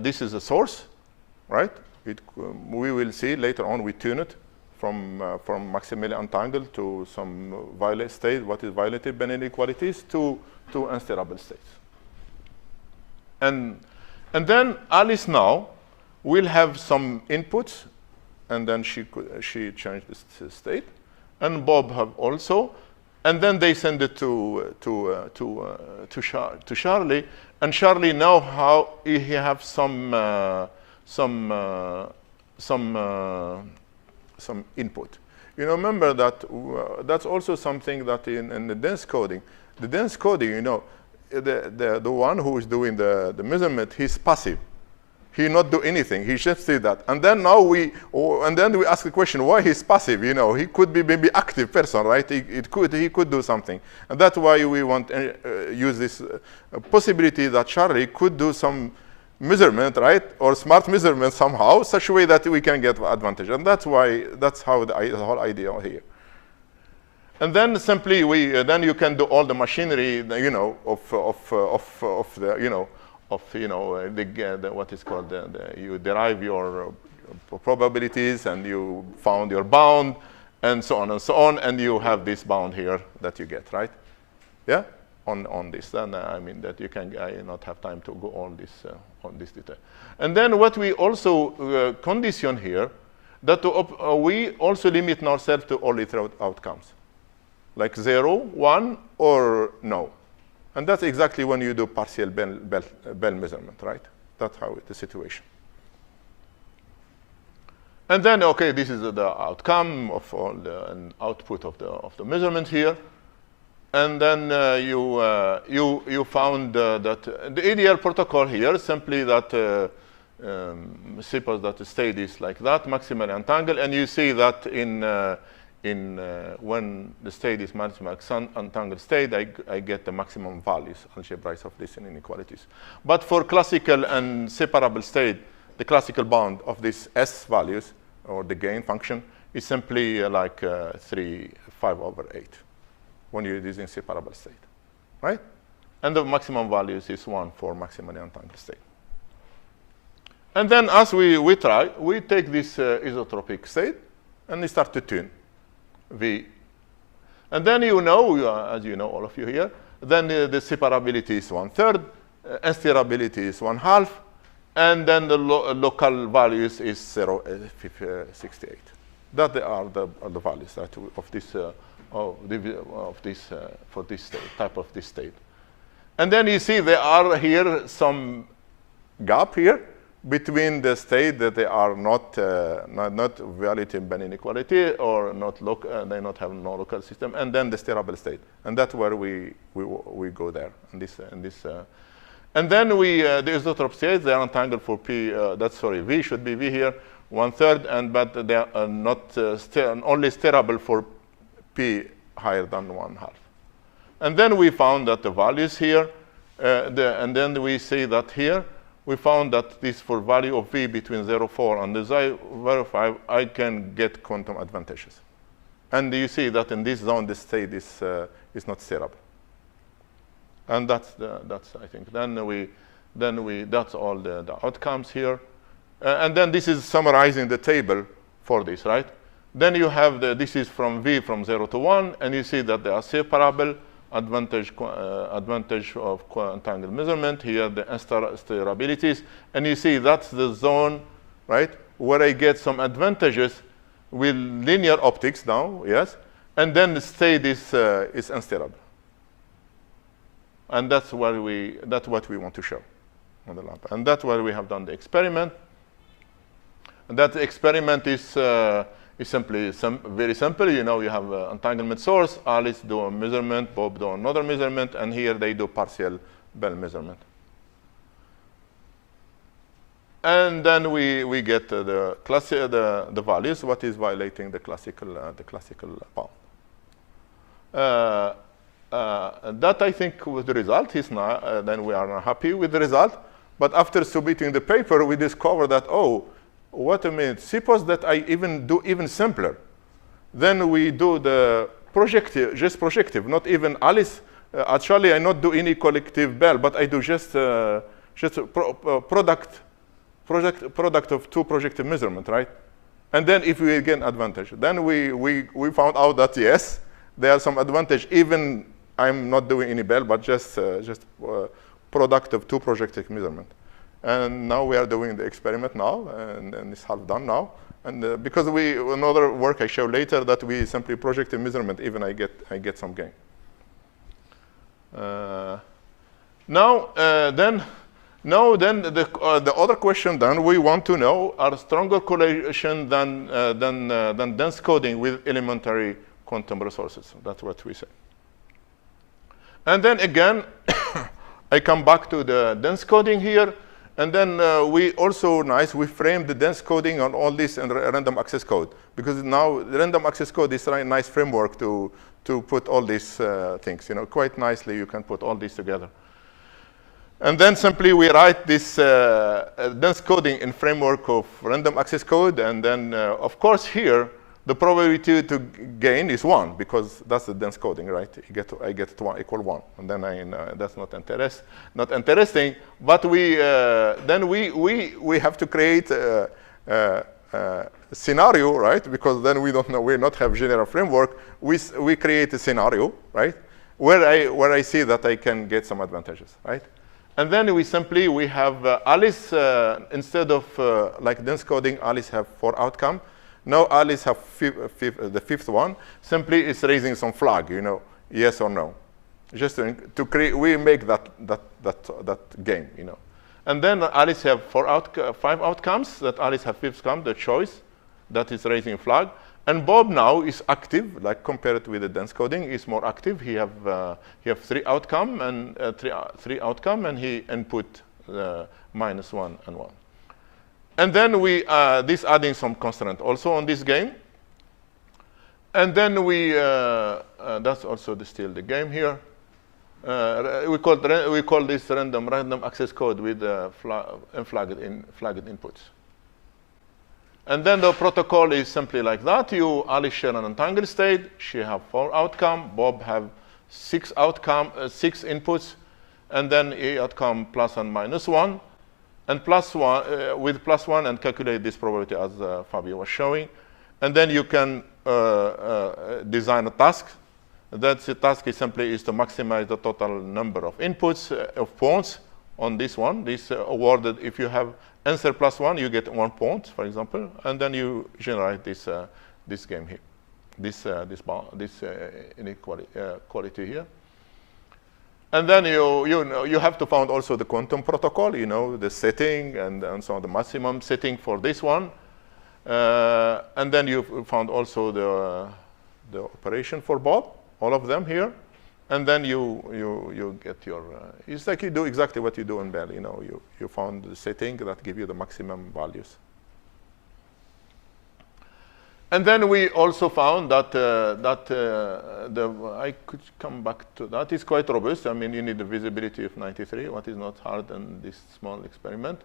this is a source, right? We will see later on, we tune it from maximally entangled to some violate state, what is violated by inequalities, to unstable states. And then Alice now will have some inputs, and then she changed the state, and Bob have also, and then they send it to Charlie, and Charlie now he have some input. You know, remember that that's also something that in the dense coding, you know, the one who is doing the measurement, he's passive. He not do anything. He just say that, and then now we ask the question why he's passive. You know, he could be maybe active person, right? He could do something, and that's why we want to use this possibility that Charlie could do some measurement, right, or smart measurement somehow, such a way that we can get advantage, and that's how the whole idea here. And then simply then you can do all the machinery, you know, of the, you know, what is called you derive your probabilities, and you found your bound, and so on, and you have this bound here that you get, right? Yeah, on this. Then I mean that you can not have time to go on this detail. And then what we also condition here, that we also limit ourselves to only three outcomes, like 0, 1, or no. And that's exactly when you do partial Bell measurement, right? That's how the situation. And then, okay, this is the outcome of all the output of the measurement here. And then you found that the ideal protocol here simply that suppose that the state is like that, maximally entangled, and you see that when the state is maximally entangled state, I get the maximum values, algebraics of these inequalities. But for classical and separable state, the classical bound of these S values, or the gain function, is simply like 5/8 when you're using separable state, right? And the maximum values is 1 for maximally entangled state. And then as we try, we take this isotropic state, and we start to tune V. And then you know, as you know, all of you here, then the separability is 1/3, unsteerability is 1/2, and then the local values is 0.68. That are the values that for this state, type of this state. And then you see there are here some gap here between the state that they are not violating Bell inequality, or they not have no local system, and then the steerable state, and that's where we go there. And then the isotrope states they are entangled for P. V should be V here 1/3, but they are not only steerable for P higher than 1/2. And then we found that the values here, and then we say that here. We found that this for value of V between 0.4 and 0.5, I can get quantum advantages. And you see that in this zone, the state is not steerable. And that's I think. That's all the outcomes here. And then this is summarizing the table for this, right? Then you have this is from V from 0 to 1, and you see that they are separable. Advantage of entangled measurement, here the unsteerabilities, and you see that's the zone, right, where I get some advantages with linear optics now, yes, and then the state is unsteerable. And that's what we want to show on the lab. And that's why we have done the experiment. And that experiment is simply very simple. You know, you have an entanglement source. Alice do a measurement, Bob do another measurement, and here they do partial Bell measurement. And then we get the values, what is violating the classical bound. That I think was the result. Then we are not happy with the result. But after submitting the paper, we discovered that, oh, what a minute, suppose that I do even simpler. Then we do the projective, just projective, not even Alice. Actually, I not do any collective Bell, but I do just a product of two projective measurement, right? And then if we gain advantage, then we found out that yes, there are some advantage. Even I'm not doing any bell, but just product of 2 projective measurement. And now we are doing the experiment now, and it's half done now. And because another work I show later that we simply projective measurement, even I get some gain. Now then the other question then we want to know are stronger correlation than dense coding with elementary quantum resources. That's what we say. And then again, I come back to the dense coding here. And then we also we frame the dense coding on all this in random access code, because now the random access code is a nice framework to put all these things. You know, quite nicely you can put all these together. And then simply we write this dense coding in framework of random access code, and then of course here the probability to gain is 1, because that's the dense coding, right? I get 1 equal 1, and then that's not interesting. But we have to create a scenario, right? Because then we not have general framework. We create a scenario, right? Where I see that I can get some advantages, right? And then we have Alice instead of like dense coding. Alice have 4 outcome. Now Alice have the 5th one. Simply is raising some flag, you know, yes or no. Just to create, we make that game, you know. And then Alice have 5 outcomes. That Alice have 5th come, the choice, that is raising flag. And Bob now is active, like compared with the dense coding, is more active. He have 3 outcome and 3 outcome, and he input -1 and 1. And then this adding some constraint also on this game. And then that's also still the game here. We call this random access code with flagged inputs. And then the protocol is simply like that. Alice share an entangled state. She have 4 outcome. Bob have 6 outcome, 6 inputs, and then a outcome plus and -1. And +1 with +1, and calculate this probability as Fabio was showing. And then you can design a task. That the task is simply to maximize the total number of inputs of points on this one. This awarded, if you have answer +1, you get 1 point, for example, and then you generate this game here, this inequality here. And then you have to find also the quantum protocol, you know, the setting and so on, the maximum setting for this one. And then you found also the operation for Bob, all of them here. And then you get your, it's like you do exactly what you do in Bell, you know, you found the setting that give you the maximum values. And then we also found that I could come back to that. It's quite robust. I mean, you need the visibility of 93, what is not hard in this small experiment.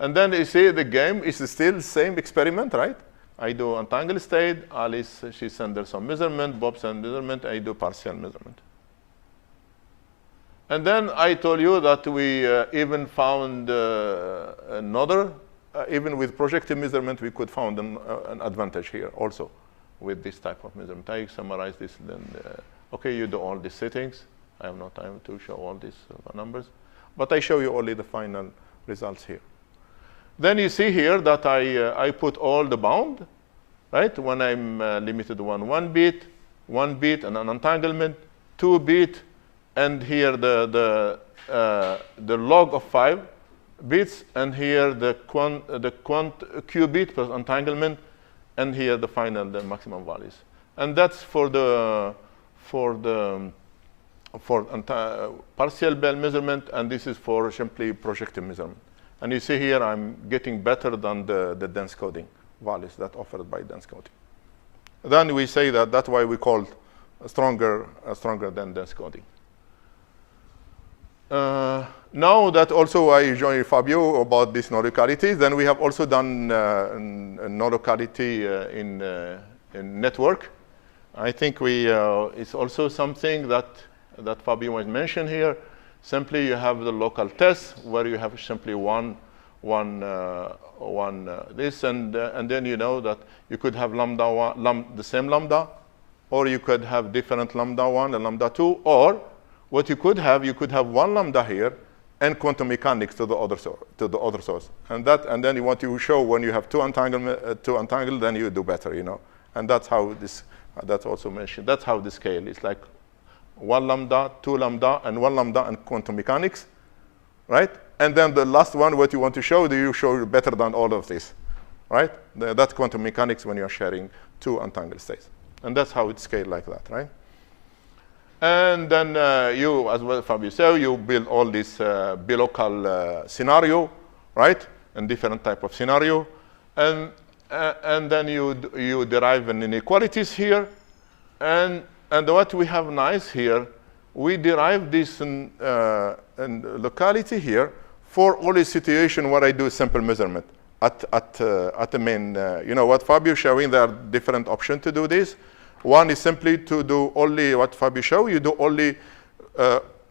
And then you see the game is still the same experiment, right? I do entangled state. Alice, she sends some measurement. Bob sends measurement. I do partial measurement. And then I told you that we even found another. Even with projective measurement, we could find an advantage here also with this type of measurement. I summarize this then. Okay, you do all these settings. I have no time to show all these numbers, but I show you only the final results here. Then you see here that I put all the bound, right? When I'm limited 1 bit, 1 bit, and an entanglement, 2 bit, and here the log of 5 bits, and here the q bit plus entanglement, and here the maximum values. And that's for partial Bell measurement, and this is for simply projective measurement. And you see here I'm getting better than the dense coding values that offered by dense coding. Then we say that that's why we called stronger than dense coding. Now that also I joined Fabio about this non-locality, then we have also done non-locality in network. I think it's also something that Fabio might mention here. Simply you have the local test where you have simply one this, and then you know that you could have lambda one, the same lambda, or you could have different lambda 1 and lambda 2, or what you could have one lambda here and quantum mechanics to the other source. And then you want to show when you have two entangled, then you do better, you know. And that's how this, that's also mentioned. That's how the scale is like 1 lambda, 2 lambda, and 1 lambda and quantum mechanics, right? And then the last one, what you want to show, do you show better than all of this, right? That's quantum mechanics when you're sharing two entangled states. And that's how it's scaled like that, right? And then you, as well, Fabio said, you build all this bilocal scenario, right? And different type of scenario. And then you derive an inequalities here. And what we have nice here, we derive this in locality here for all the situation where I do simple measurement at the main. You know what Fabio showing, there are different options to do this. One is simply to do only what Fabio showed. You do only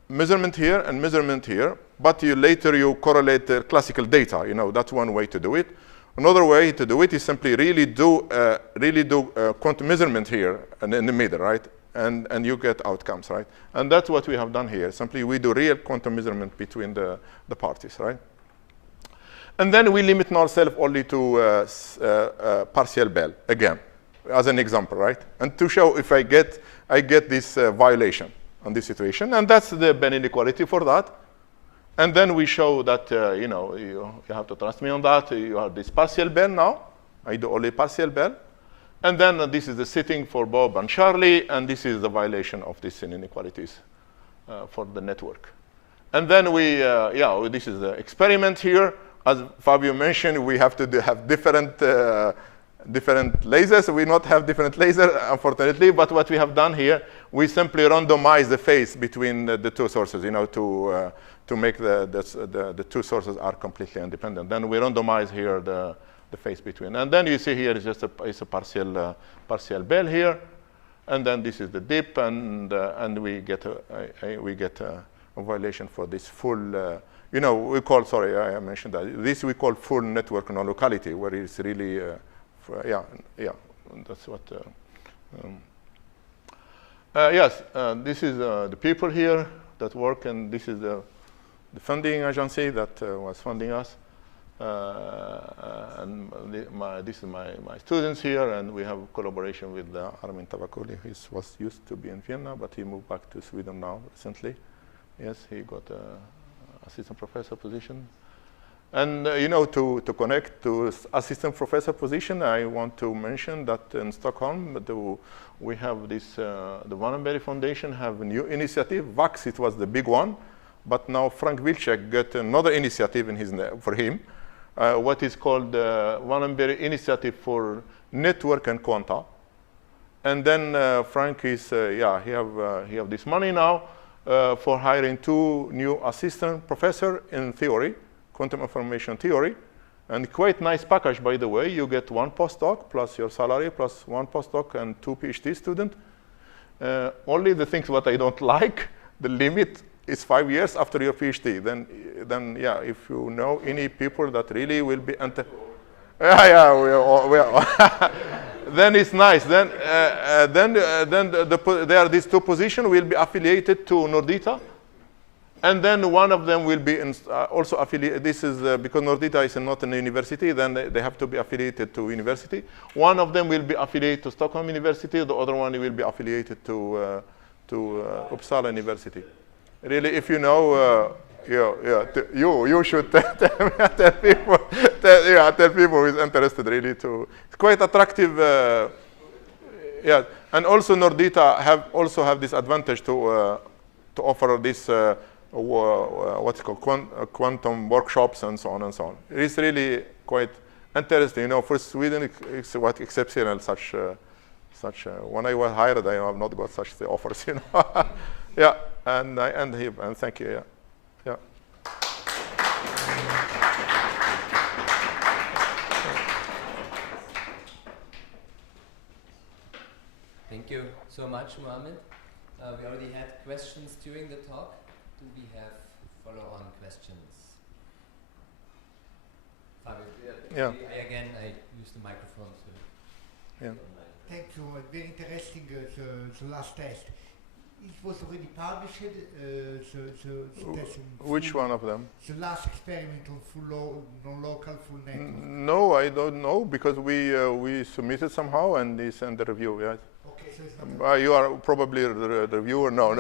measurement here and measurement here, but later you correlate the classical data. You know, that's one way to do it. Another way to do it is simply really do quantum measurement here and in the middle, right? And you get outcomes, right? And that's what we have done here. Simply we do real quantum measurement between the parties, right? And then we limit ourselves only to partial Bell again, as an example, right? And to show if I get this violation on this situation, and that's the Bell inequality for that. And then we show that you know, you have to trust me on that. You have this partial Bell now. I do only partial Bell. And then this is the setting for Bob and Charlie, and this is the violation of these inequalities for the network. And then we, this is the experiment here. As Fabio mentioned, we have to have different lasers. We not have different lasers, unfortunately, but what we have done here, we simply randomize the phase between the two sources, you know, to make the two sources are completely independent. Then we randomize here the phase between. And then you see here is just a partial Bell here. And then this is the dip, and we get a violation for this full, you know, we call, sorry, I mentioned that. This we call full network non-locality, where it's really, that's what, yes, this is the people here that work, and this is the funding agency that was funding us. And this is my students here, and we have collaboration with Armin Tavakoli. He used to be in Vienna, but he moved back to Sweden now recently. Yes, he got an assistant professor position. And you know, to connect to assistant professor position, I want to mention that in Stockholm, we have this, the Wallenberg Foundation have a new initiative. VAX, it was the big one, but now Frank Wilczek got another initiative for him. What is called the Wallenberg Initiative for Network and Quanta. And then Frank is, he have this money now for hiring 2 new assistant professor in theory, quantum information theory. And quite nice package, by the way. You get 1 postdoc plus your salary plus 1 postdoc and 2 PhD students. Only the things what I don't like, the limit is 5 years after your PhD. Then yeah, if you know any people that really will be then it's nice. Then there are these 2 positions will be affiliated to Nordita, and then one of them will be also affiliated. This is because Nordita is not a university, then they have to be affiliated to university. One of them will be affiliated to Stockholm University. The other one will be affiliated to Uppsala University. Really, if you know, you should tell people. Tell people who is interested really to. It's quite attractive. Yeah, and also Nordita have this advantage to offer this what's called quantum workshops and so on and so on. It's really quite interesting. You know, for Sweden, it's what exceptional such. When I was hired, I have not got such offers. You know. Yeah, and I end here, and thank you. Yeah. Thank you so much, Mohamed. We already had questions during the talk. Do we have follow-on questions? Fabio, Yeah. I use the microphone. So Yeah. Thank you. Very interesting, the last test. It was already published, the test. Which one of them? The last experiment on non-local full network. No, I don't know, because we submitted somehow and they sent the review, yes. Okay, so it's not You are probably the reviewer? No.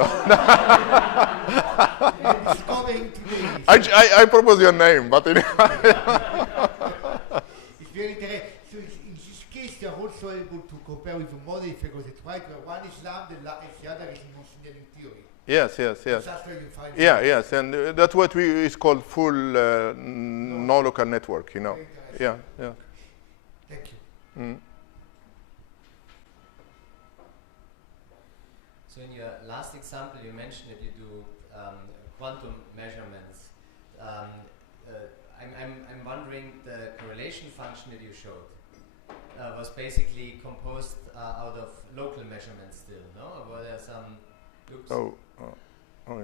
discovering today. I propose your name, but It's very interesting. So in this case, they are also able to compare with the model if I got it right, where one is lambda and the other is non-signaling theory. yes. That's where you find Yes, and that's what is called full non-local network, you know. Very interesting. Yeah. Thank you. Mm. So in your last example, you mentioned that you do quantum measurements. I'm wondering, the correlation function that you showed was basically composed out of local measurements still, no? Or were there some... Oops. Oh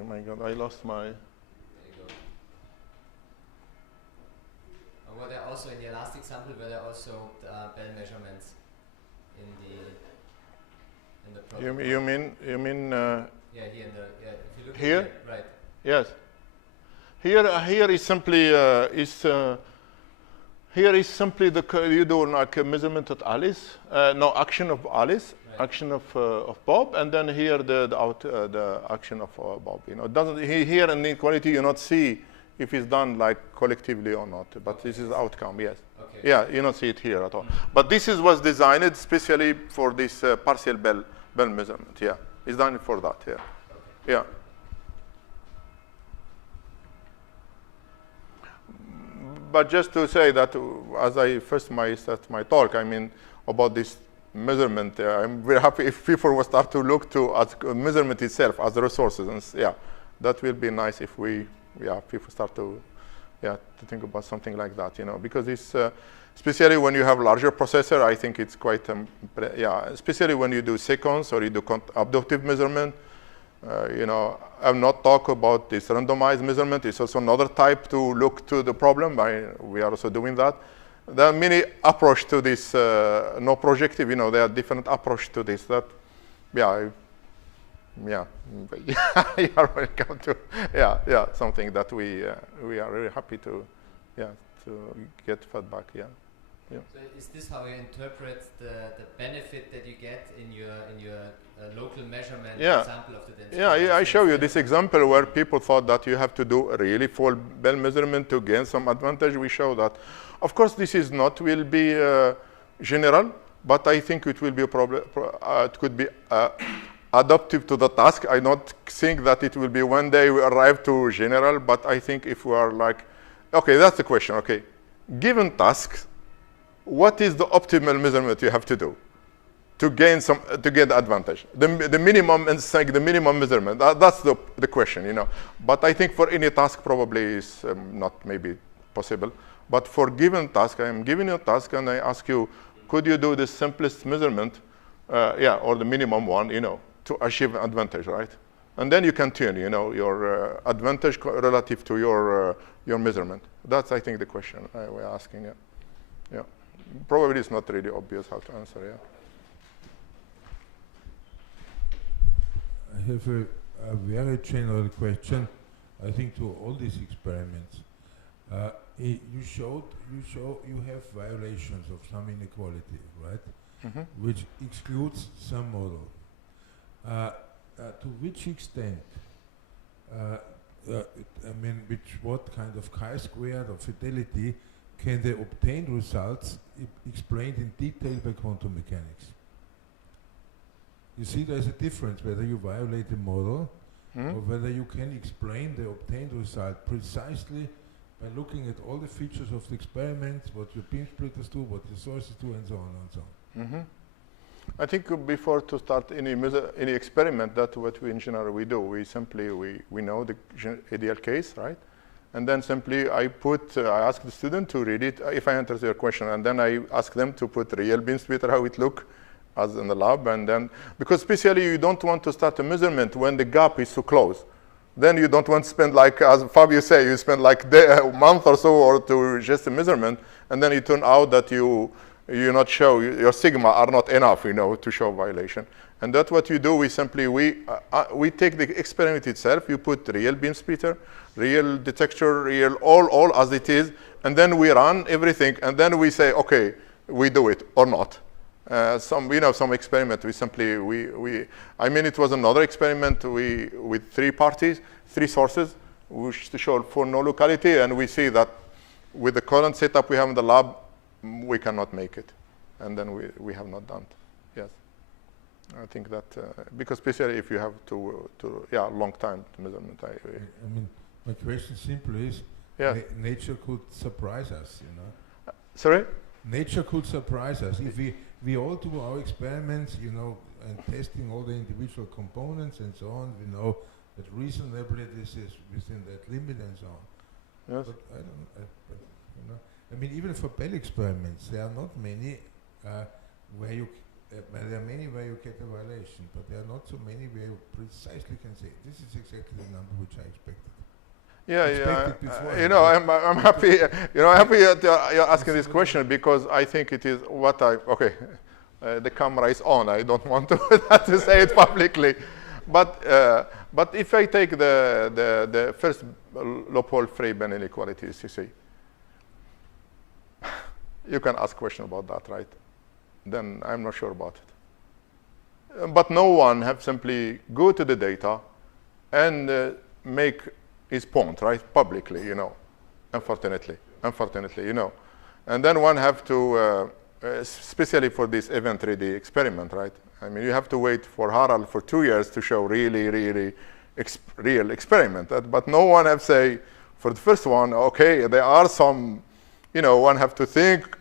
my God, I lost my... There you go. Or were there also, in your last example, were there also Bell measurements in the protocol? You mean? Yeah, here in the... Yeah, if you look Here? at here, right. Yes. Here is simply here is simply you do like a measurement of Alice, action of Alice, Right. action of Bob, and then here the action of Bob. You know, it doesn't here in inequality you not see if it's done like collectively or not, but Okay. this is the outcome. Yes. Okay. Yeah, you not see it here at all. But this was designed especially for this partial Bell measurement. Yeah, it's done for that. Yeah. Okay. Yeah. But just to say that, as I first start my talk, I mean about this measurement. I'm very happy if people will start to look to at measurement itself as resources, and that will be nice if people start to think about something like that, you know, because it's especially when you have larger processor, I think it's quite especially when you do sequence or you do abductive measurement. You know, I've not talked about this randomized measurement. It's also another type to look to the problem. We are also doing that. There are many approaches to this no projective. You know, there are different approaches to this. That, you are welcome to something that we are really happy to get feedback. Yeah. So is this how you interpret the benefit that you get in your local measurement example of the density? Yeah, I show you this example where people thought that you have to do a really full Bell measurement to gain some advantage. We show that. Of course, this is not will be general, but I think it will be a problem. It could be adaptive to the task. I don't think that it will be one day we arrive to general, but I think if we are like, okay, that's the question. Okay, given tasks, what is the optimal measurement you have to do to gain advantage? The minimum and the minimum measurement. That's the question, you know. But I think for any task probably is not maybe possible. But for given task, I am giving you a task and I ask you, could you do the simplest measurement, or the minimum one, you know, to achieve advantage, right? And then you can tune, you know, your advantage relative to your measurement. That's, I think, the question we're asking. Yeah. Probably it's not really obvious how to answer. Yeah. I have a very general question. I think to all these experiments, you have violations of some inequality, right? Mm-hmm. Which excludes some model. To which extent? What kind of chi-squared or fidelity can the obtained results explained in detail by quantum mechanics? You see, there's a difference whether you violate the model or whether you can explain the obtained result precisely by looking at all the features of the experiment, what your beam splitters do, what your sources do, and so on and so on. Mm-hmm. I think before to start any experiment, that's what we in general we do. We simply we know the ideal case, right? And then simply I ask the student to read it if I answer your question, and then I ask them to put real beam splitter how it look as in the lab, and then because especially you don't want to start a measurement when the gap is so close. then you don't want to spend, like as Fabio say, you spend like a month or so or to just a measurement, and then it turn out that you not show your sigma are not enough, to show violation. And that's what you do. We simply we take the experiment itself. You put real beam splitter, real detector, real all as it is, and then we run everything, and then we say, okay, we do it or not. Some experiment. We simply I mean, it was another experiment with 3 parties, 3 sources, which to show for no locality, and we see that with the current setup we have in the lab, we cannot make it, and then we have not done it. Yes, I think that because especially if you have to long time measurement. I mean, my question simply is, nature could surprise us, Sorry? Nature could surprise us if we all do our experiments, and testing all the individual components and so on. We know that reasonably this is within that limit and so on. Yes. But I don't know. I mean, even for Bell experiments, there are not many where you. There are many where you get a violation, but there are not so many where you precisely can say this is exactly the number which I expected. I'm happy. I'm happy you're asking this question, because I think it is what the camera is on. I don't want to say it publicly, but if I take the first Lopol-Frey-Ben inequalities, you see, you can ask question about that, right? Then I'm not sure about it. But no one have simply go to the data and make his point, right, publicly, unfortunately, And then one have to, especially for this event-ready experiment, right? I mean, you have to wait for Harald for 2 years to show really real experiment. But no one have say, for the first one, okay, there are some, one have to think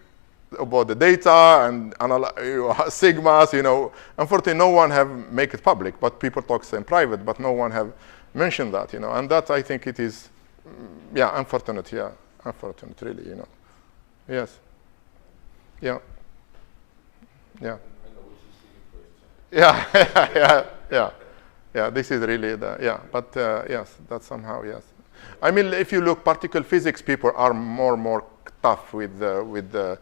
about the data and analyze sigmas, Unfortunately, no one have make it public, but people talk in private, but no one have mentioned that, And that, I think it is, unfortunate, unfortunate, really, Yes. Yeah. Yeah, this is really but yes, that's somehow, yes. I mean, if you look particle physics, people are more tough with the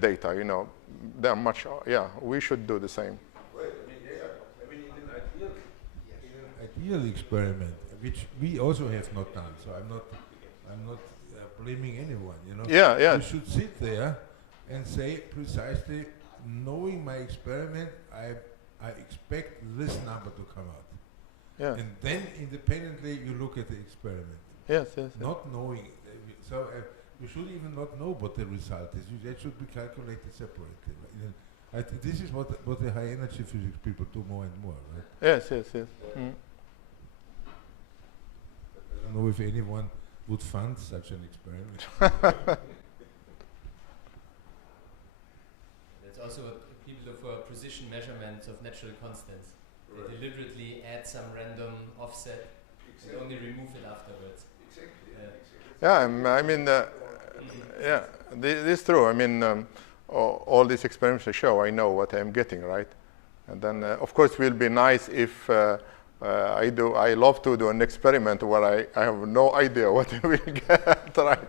data, They're much, we should do the same. I mean, in an ideal experiment, which we also have not done, so I'm not blaming anyone, You should sit there and say precisely, knowing my experiment, I expect this number to come out. Yeah. And then independently you look at the experiment. Yes. Not knowing. So you should even not know what the result is. That should be calculated separately. This is what the high energy physics people do more and more, right? Yes. I don't know if anyone would fund such an experiment. That's also what people do for precision measurements of natural constants. Right. They deliberately add some random offset and only remove it afterwards. I mean, this is true. I mean, all these experiments I show, I know what I'm getting, right? And then, of course, it will be nice if I love to do an experiment where I have no idea what I will get, right?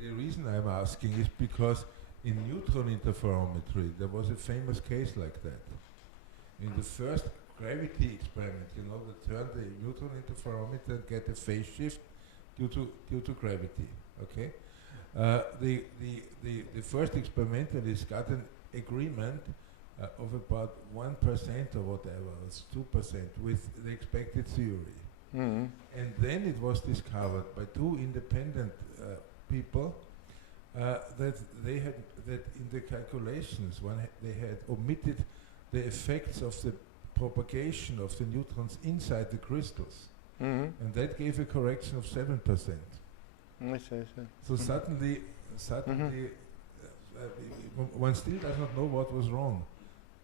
The reason I'm asking is because in neutron interferometry, there was a famous case like that. In the first gravity experiment, they turned the neutron interferometer and get a phase shift due to gravity. Okay, the first experimentalists got an agreement of about 1% or whatever, it's 2% with the expected theory. Mm-hmm. And then it was discovered by 2 independent people that they had in the calculations they had omitted the effects of the propagation of the neutrons inside the crystals, and that gave a correction of 7%. So suddenly, one still does not know what was wrong,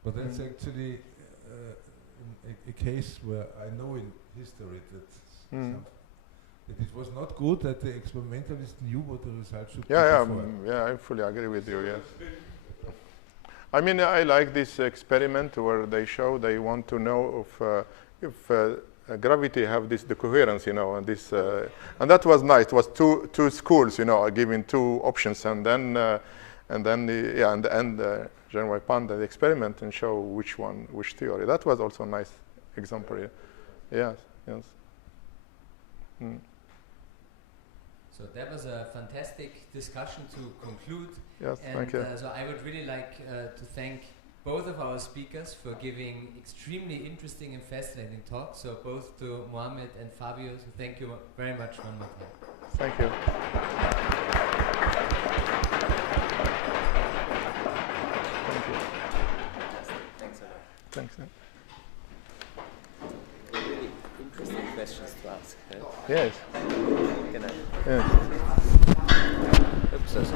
but that's actually a case where I know in history that it was not good that the experimentalists knew what the result should be. I fully agree with you. Yes. I mean, I like this experiment where they show they want to know if gravity have the coherence, and this, and that was nice. It was two schools, giving two options, and then Jean Wei-Pan did the experiment and show which theory. That was also a nice example. Yes. Mm. So that was a fantastic discussion to conclude. Yes, and thank you. So I would really like to thank both of our speakers for giving extremely interesting and fascinating talks. So both to Mohamed and Fabio, so thank you very much one more time. Thank you. Thank you. Thanks a lot. Thanks. Really interesting questions to ask. Yes. Can I? Yes. Oops, sorry.